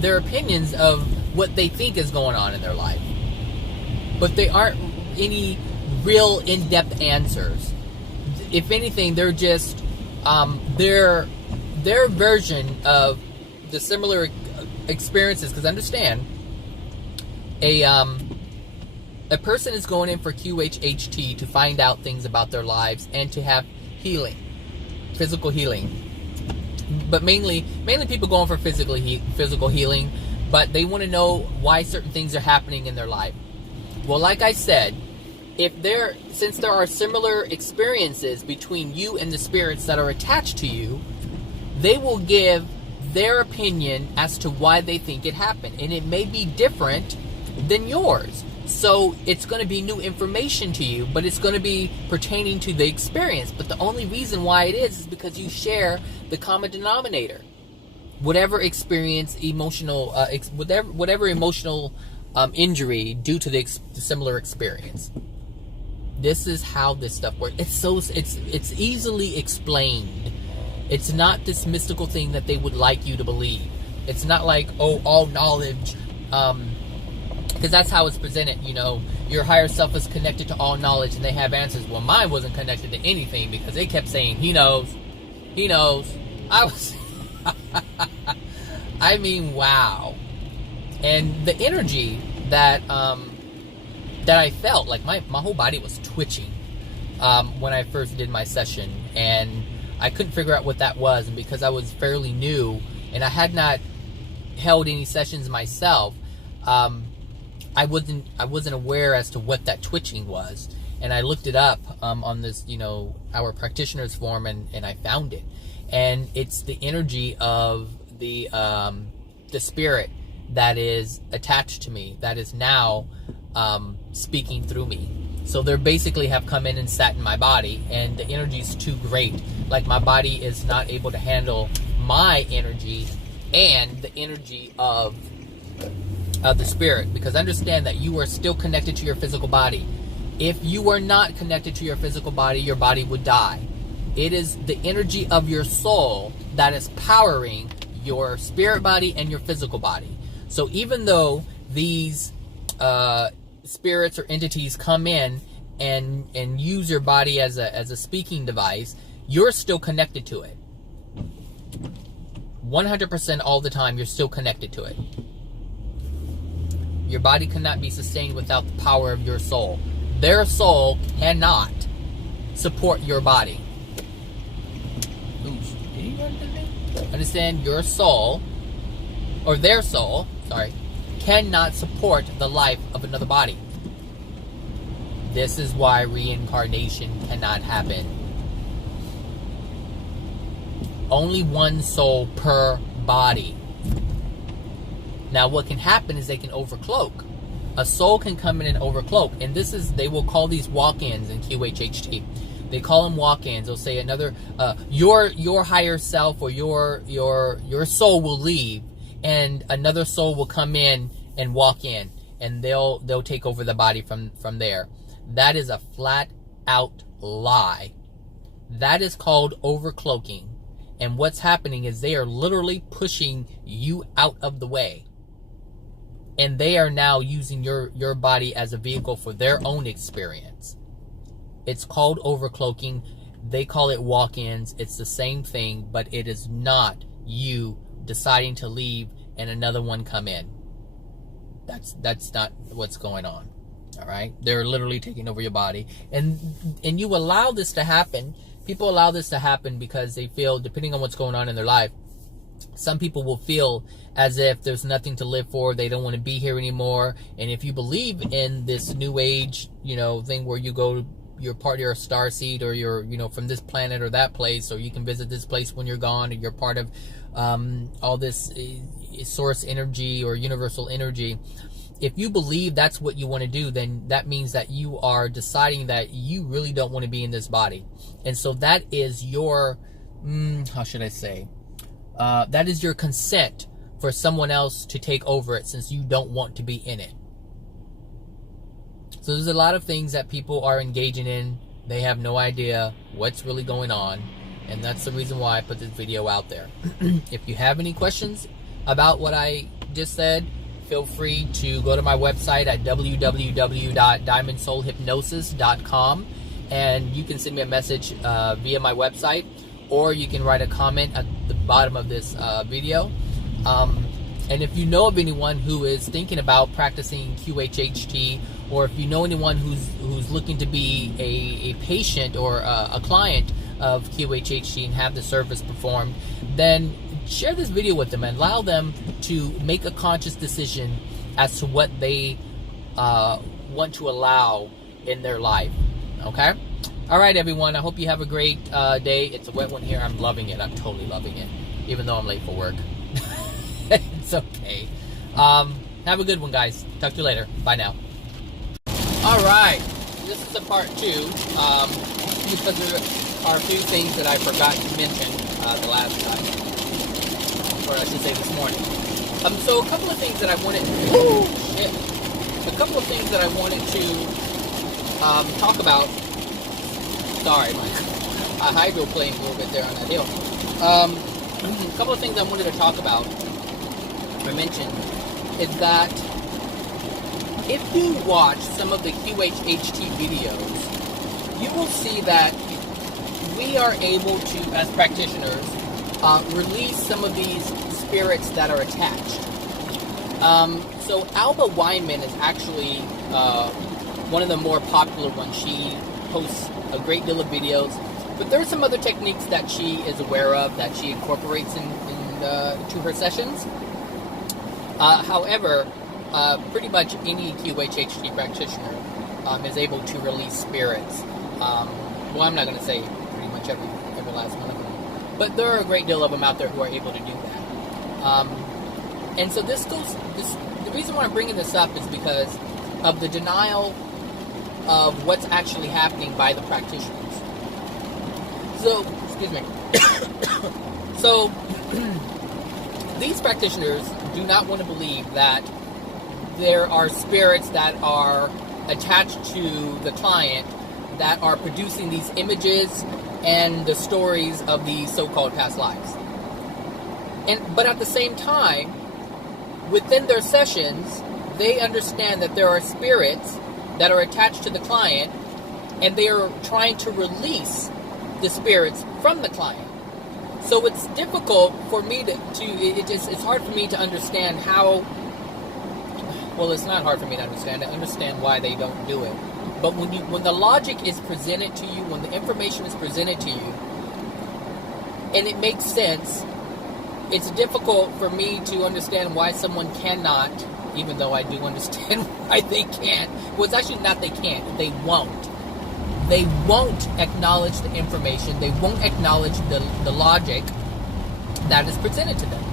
their opinions of what they think is going on in their life, but they aren't any real in-depth answers. If anything, they're just their version of the similar experiences. Because understand, a person is going in for QHHT to find out things about their lives and to have healing, physical healing. But mainly people going for physical healing, but they want to know why certain things are happening in their life. Well, like I said, since there are similar experiences between you and the spirits that are attached to you, they will give their opinion as to why they think it happened. And it may be different than yours. So it's going to be new information to you, but it's going to be pertaining to the experience. But the only reason why it is because you share the common denominator. Whatever experience, emotional, whatever emotional injury due to the similar experience. This is how this stuff works. It's easily explained. It's not this mystical thing that they would like you to believe. It's not like, oh, all knowledge, because that's how it's presented. You know, your higher self is connected to all knowledge and they have answers. Well, mine wasn't connected to anything because they kept saying, he knows. I was, I mean, wow. And the energy that I felt, like my whole body was twitching when I first did my session, and I couldn't figure out what that was. And because I was fairly new and I had not held any sessions myself, I wasn't aware as to what that twitching was. And I looked it up on this, our practitioners forum, and I found it. And it's the energy of the spirit that is attached to me, that is now speaking through me. So they basically have come in and sat in my body, and the energy is too great. Like, my body is not able to handle my energy and the energy of the spirit. Because understand that you are still connected to your physical body. If you were not connected to your physical body would die. It is the energy of your soul that is powering your spirit body and your physical body. So even though these spirits or entities come in and use your body as a speaking device, you're still connected to it. 100% all the time, you're still connected to it. Your body cannot be sustained without the power of your soul. Their soul cannot support your body. Understand? Your soul, or their soul, cannot support the life of another body. This is why reincarnation cannot happen. Only one soul per body. Now what can happen is they can overcloak. A soul can come in and overcloak, and they will call these walk-ins in QHHT. They call them walk-ins. They'll say another, your higher self or your soul will leave, and another soul will come in and walk in, and they'll take over the body from there. That is a flat out lie. That is called overcloaking. And what's happening is they are literally pushing you out of the way. And they are now using your body as a vehicle for their own experience. It's called overcloaking. They call it walk-ins. It's the same thing, but it is not you deciding to leave and another one come in. That's not what's going on. All right? They're literally taking over your body. And you allow this to happen. People allow this to happen because they feel, depending on what's going on in their life, some people will feel as if there's nothing to live for. They don't want to be here anymore. And if you believe in this new age, thing where you go, you're part of your star seed, or you're, from this planet or that place, or you can visit this place when you're gone, and you're part of all this source energy or universal energy. If you believe that's what you want to do, then that means that you are deciding that you really don't want to be in this body. And so that is your, how should I say? That is your consent for someone else to take over it, since you don't want to be in it. So there's a lot of things that people are engaging in. They have no idea what's really going on. And that's the reason why I put this video out there. If you have any questions about what I just said, feel free to go to my website at www.diamondsoulhypnosis.com, and you can send me a message via my website, or you can write a comment at the bottom of this video. And if you know of anyone who is thinking about practicing QHHT, or if you know anyone who's looking to be a patient or a client of QHHT and have the service performed, then share this video with them and allow them to make a conscious decision as to what they want to allow in their life. Okay? All right, everyone. I hope you have a great day. It's a wet one here. I'm loving it. I'm totally loving it. even though I'm late for work. It's okay. Have a good one, guys. Talk to you later. Bye now. All right. This is a part 2, because there are a few things that I forgot to mention the last time, or I should say this morning. So a couple of things that I wanted. A couple of things that I wanted to talk about. Sorry, my hydroplaned a little bit there on that hill. A couple of things I wanted to talk about, or mention, is that if you watch some of the QHHT videos, you will see that we are able to, as practitioners, release some of these spirits that are attached. So Alba Weinman is actually one of the more popular ones. She posts a great deal of videos, but there are some other techniques that she is aware of that she incorporates into her sessions. However, pretty much any QHHT practitioner is able to release spirits. Well, I'm not going to say pretty much every last one of them, but there are a great deal of them out there who are able to do that. And so the reason why I'm bringing this up is because of the denial of what's actually happening by the practitioners. So, excuse me. So, these practitioners do not want to believe that there are spirits that are attached to the client that are producing these images and the stories of these so-called past lives. But at the same time, within their sessions, they understand that there are spirits that are attached to the client, and they are trying to release the spirits from the client. So it's difficult for me it's hard for me to understand how, well, it's not hard for me to understand. I understand why they don't do it. But when the logic is presented to you, when the information is presented to you, and it makes sense, it's difficult for me to understand why someone cannot, even though I do understand why they can't. Well, it's actually not they can't. They won't. They won't acknowledge the information. They won't acknowledge the logic that is presented to them.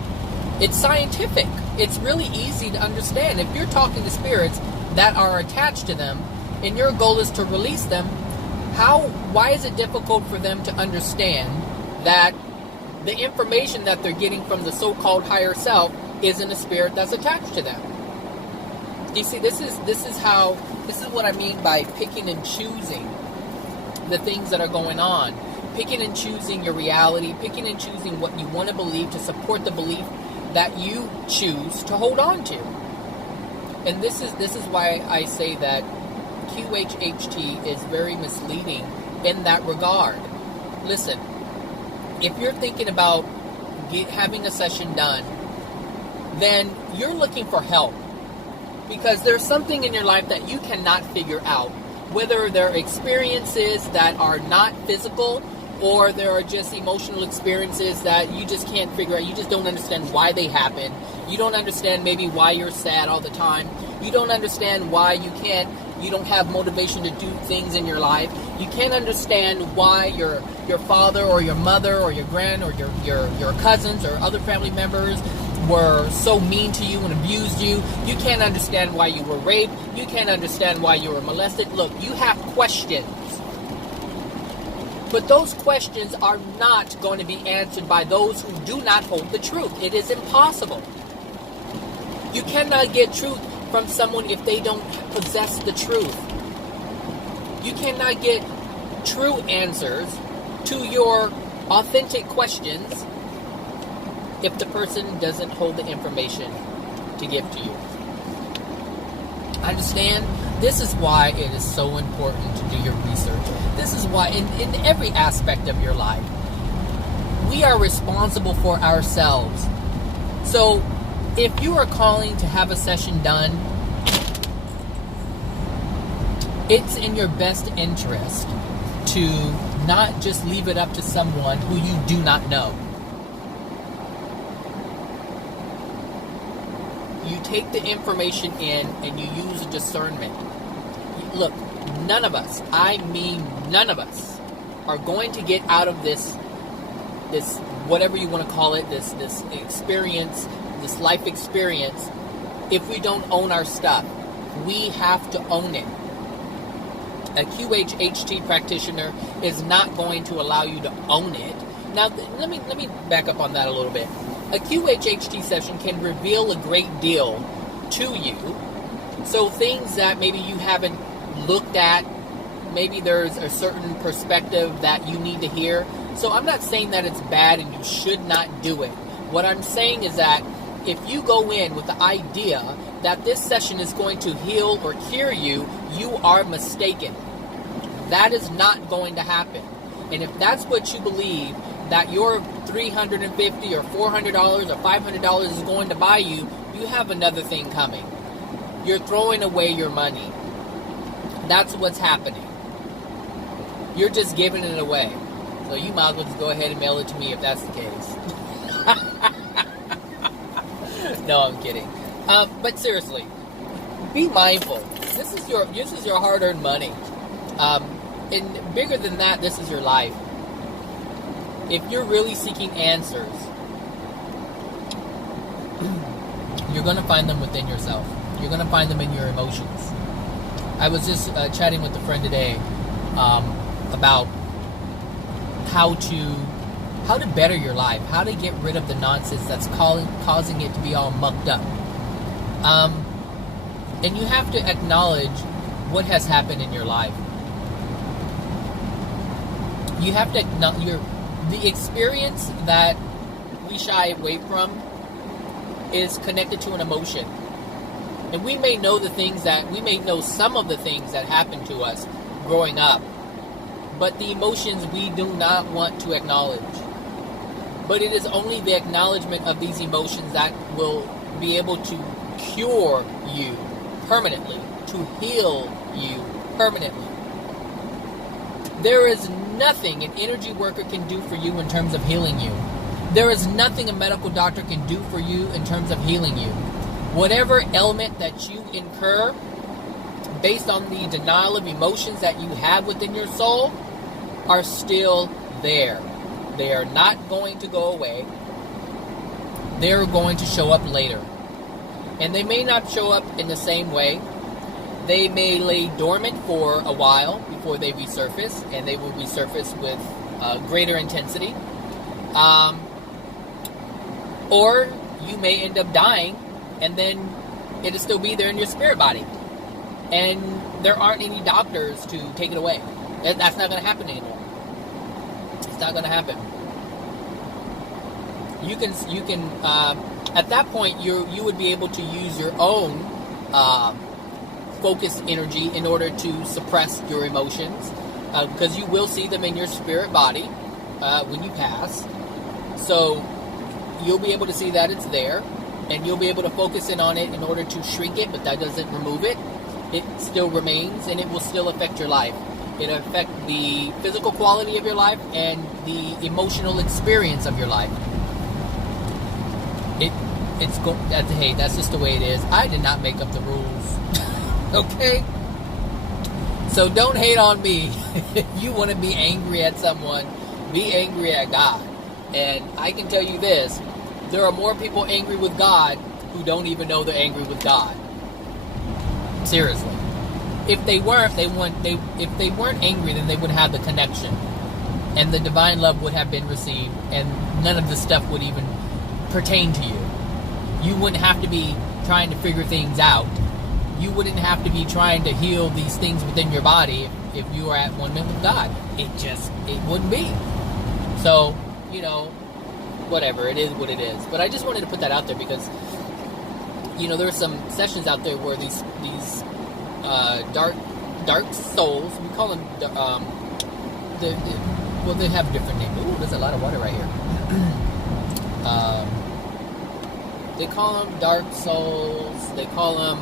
It's scientific. It's really easy to understand. If you're talking to spirits that are attached to them, and your goal is to release them, why is it difficult for them to understand that the information that they're getting from the so-called higher self isn't a spirit that's attached to them? You see, this is what I mean by picking and choosing the things that are going on. Picking and choosing your reality, picking and choosing what you want to believe to support the belief that you choose to hold on to. And this is why I say that QHHT is very misleading in that regard. Listen, if you're thinking about having a session done, then you're looking for help, because there's something in your life that you cannot figure out, whether they're experiences that are not physical, or there are just emotional experiences that you just can't figure out. You just don't understand why they happen. You don't understand maybe why you're sad all the time. You don't understand why you don't have motivation to do things in your life. You can't understand why your father or your mother or your grand or your cousins or other family members were so mean to you and abused you. You can't understand why you were raped. You can't understand why you were molested. Look, you have questions. But those questions are not going to be answered by those who do not hold the truth. It is impossible. You cannot get truth from someone if they don't possess the truth. You cannot get true answers to your authentic questions if the person doesn't hold the information to give to you. Understand? This is why it is so important to do your research. This is why in every aspect of your life, we are responsible for ourselves. So if you are calling to have a session done, it's in your best interest to not just leave it up to someone who you do not know. You take the information in and you use discernment. Look, none of us, I mean none of us, are going to get out of this whatever you want to call it, this experience, this life experience, if we don't own our stuff. We have to own it. A QHHT practitioner is not going to allow you to own it. Now, let me back up on that a little bit. A QHHT session can reveal a great deal to you. So things that maybe you haven't looked at, maybe there's a certain perspective that you need to hear. So I'm not saying that it's bad and you should not do it. What I'm saying is that if you go in with the idea that this session is going to heal or cure you, you are mistaken. That is not going to happen. And if that's what you believe, that your $350 or $400 or $500 is going to buy you, you have another thing coming. You're throwing away your money. That's what's happening. You're just giving it away. So you might as well just go ahead and mail it to me if that's the case. No, I'm kidding. But seriously, be mindful. This is your hard-earned money. And bigger than that, this is your life. If you're really seeking answers, you're going to find them within yourself. You're going to find them in your emotions. I was just chatting with a friend today about how to better your life, how to get rid of the nonsense that's causing it to be all mucked up. And you have to acknowledge what has happened in your life. You have to acknowledge the experience that we shy away from is connected to an emotion. And we may know some of the things that happened to us growing up, but the emotions we do not want to acknowledge. But it is only the acknowledgement of these emotions that will be able to cure you permanently, to heal you permanently. There is nothing an energy worker can do for you in terms of healing you. There is nothing a medical doctor can do for you in terms of healing you. Whatever ailment that you incur, based on the denial of emotions that you have within your soul, are still there. They are not going to go away. They're going to show up later. And they may not show up in the same way. They may lay dormant for a while before they resurface, and they will resurface with greater intensity. Or you may end up dying, and then it'll still be there in your spirit body. And there aren't any doctors to take it away. That's not going to happen anymore. It's not going to happen. You can at that point you would be able to use your own focused energy in order to suppress your emotions, because you will see them in your spirit body when you pass. So you'll be able to see that it's there, and you'll be able to focus in on it in order to shrink it, but that doesn't remove it. It still remains, and it will still affect your life. It'll affect the physical quality of your life and the emotional experience of your life. Hey, that's just the way it is. I did not make up the rules. Okay? So don't hate on me. If you want to be angry at someone, be angry at God. And I can tell you this, there are more people angry with God who don't even know they're angry with God. Seriously. If they weren't angry, then they would have the connection. And the divine love would have been received, and none of this stuff would even pertain to you. You wouldn't have to be trying to figure things out. You wouldn't have to be trying to heal these things within your body if you were at one with God. It wouldn't be. So, whatever, it is what it is. But I just wanted to put that out there because, there are some sessions out there where these dark souls, we call them, they have a different name. Ooh, there's a lot of water right here. They call them dark souls. They call them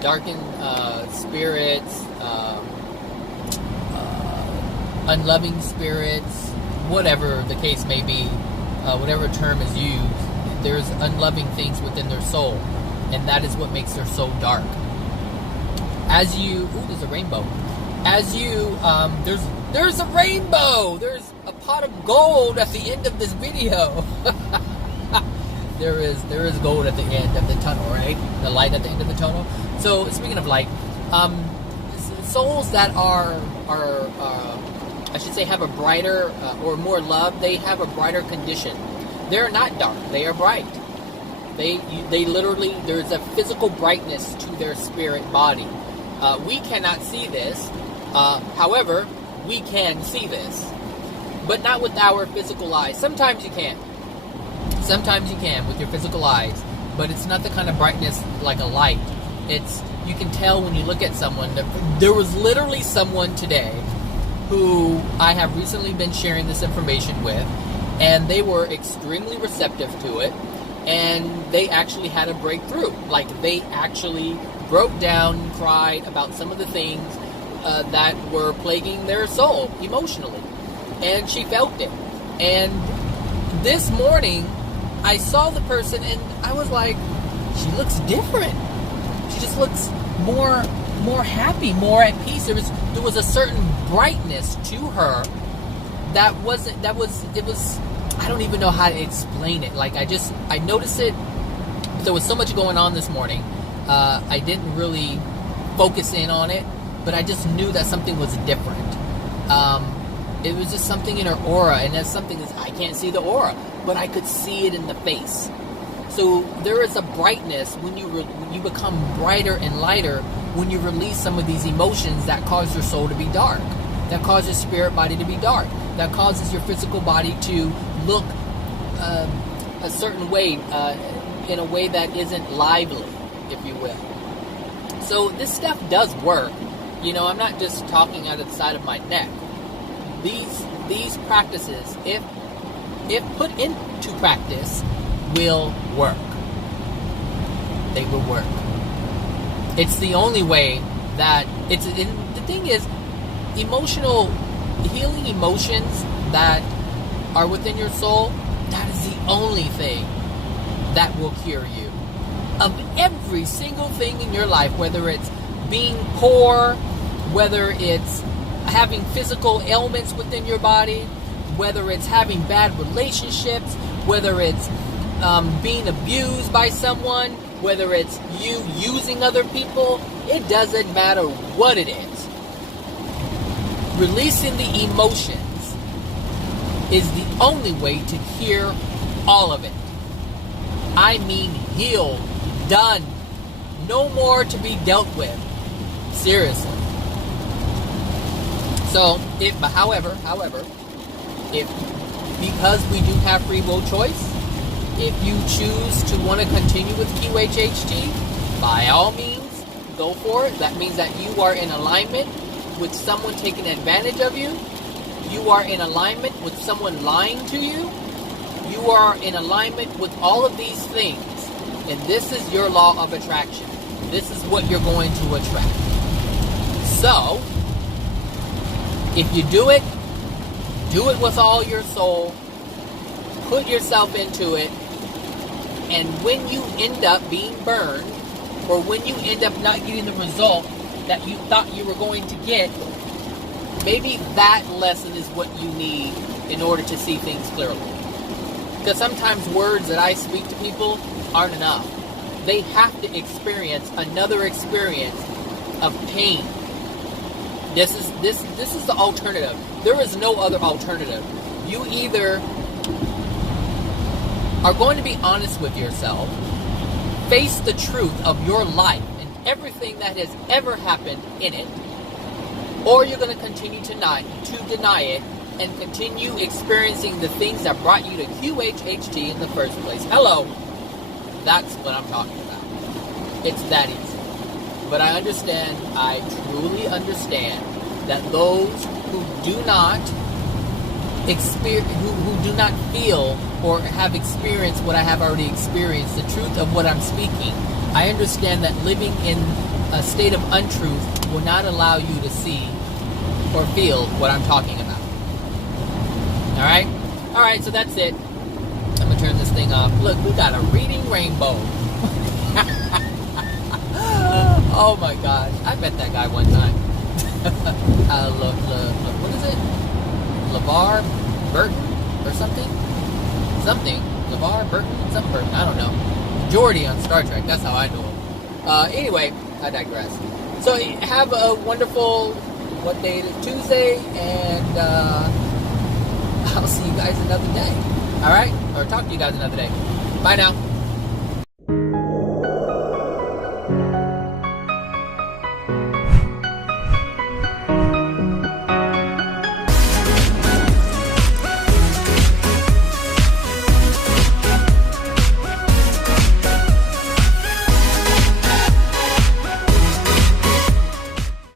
darkened spirits, unloving spirits, whatever the case may be, whatever term is used. There's unloving things within their soul, and that is what makes their soul dark. There's a rainbow. as you, there's a rainbow. There's a pot of gold at the end of this video. There is gold at the end of the tunnel, right? The light at the end of the tunnel. So speaking of light, souls that are I should say have a brighter or more love, they have a brighter condition. They're not dark, they are bright. They literally, there's a physical brightness to their spirit body. We cannot see this, however, we can see this, but not with our physical eyes. Sometimes you can. Sometimes you can with your physical eyes, but it's not the kind of brightness like a light. You can tell when you look at someone. There was literally someone today who I have recently been sharing this information with, and they were extremely receptive to it, and they actually had a breakthrough. Like, they actually broke down and cried about some of the things that were plaguing their soul emotionally, and she felt it. And this morning, I saw the person, and I was like, she looks different. She just looks more happy, more at peace. There was a certain brightness to her that was I don't even know how to explain it. Like, I noticed it. There was so much going on this morning. I didn't really focus in on it, but I just knew that something was different. It was just something in her aura, and that's something that I can't see the aura, but I could see it in the face. So there is a brightness when you become brighter and lighter when you release some of these emotions that cause your soul to be dark, that cause your spirit body to be dark, that causes your physical body to look a certain way, in a way that isn't lively, if you will. So this stuff does work. You know, I'm not just talking out of the side of my neck. These practices, if put into practice, will work. They will work. It's the only way that the thing is, healing emotions that are within your soul, that is the only thing that will cure you of every single thing in your life, whether it's being poor, whether it's having physical ailments within your body, whether it's having bad relationships, whether it's being abused by someone, whether it's you using other people. It doesn't matter what it is. Releasing the emotions is the only way to cure all of it. I mean, healed, done, no more to be dealt with. Seriously. So, however, because we do have free will choice, if you choose to want to continue with QHHT, by all means, go for it. That means that you are in alignment with someone taking advantage of you. You are in alignment with someone lying to you. You are in alignment with all of these things. And this is your law of attraction. This is what you're going to attract. So, if you do it with all your soul. Put yourself into it. And when you end up being burned, or when you end up not getting the result that you thought you were going to get, maybe that lesson is what you need in order to see things clearly. Because sometimes words that I speak to people aren't enough. They have to experience another experience of pain. This is the alternative. There is no other alternative. You either are going to be honest with yourself, face the truth of your life and everything that has ever happened in it, or you're going to continue to deny it and continue experiencing the things that brought you to QHHT in the first place. Hello. That's what I'm talking about. It's that easy. But I truly understand that those who do not who do not feel or have experienced what I have already experienced, the truth of what I'm speaking, I understand that living in a state of untruth will not allow you to see or feel what I'm talking about. Alright, so that's it. I'm going to turn this thing off. Look, we got a reading rainbow. Oh my gosh, I met that guy one time. What is it? LeVar Burton or something? Something. LeVar Burton? Something Burton. I don't know. Geordi on Star Trek. That's how I know him. Anyway, I digress. So have a wonderful, what day it is? Tuesday, and I'll see you guys another day. All right? Or talk to you guys another day. Bye now.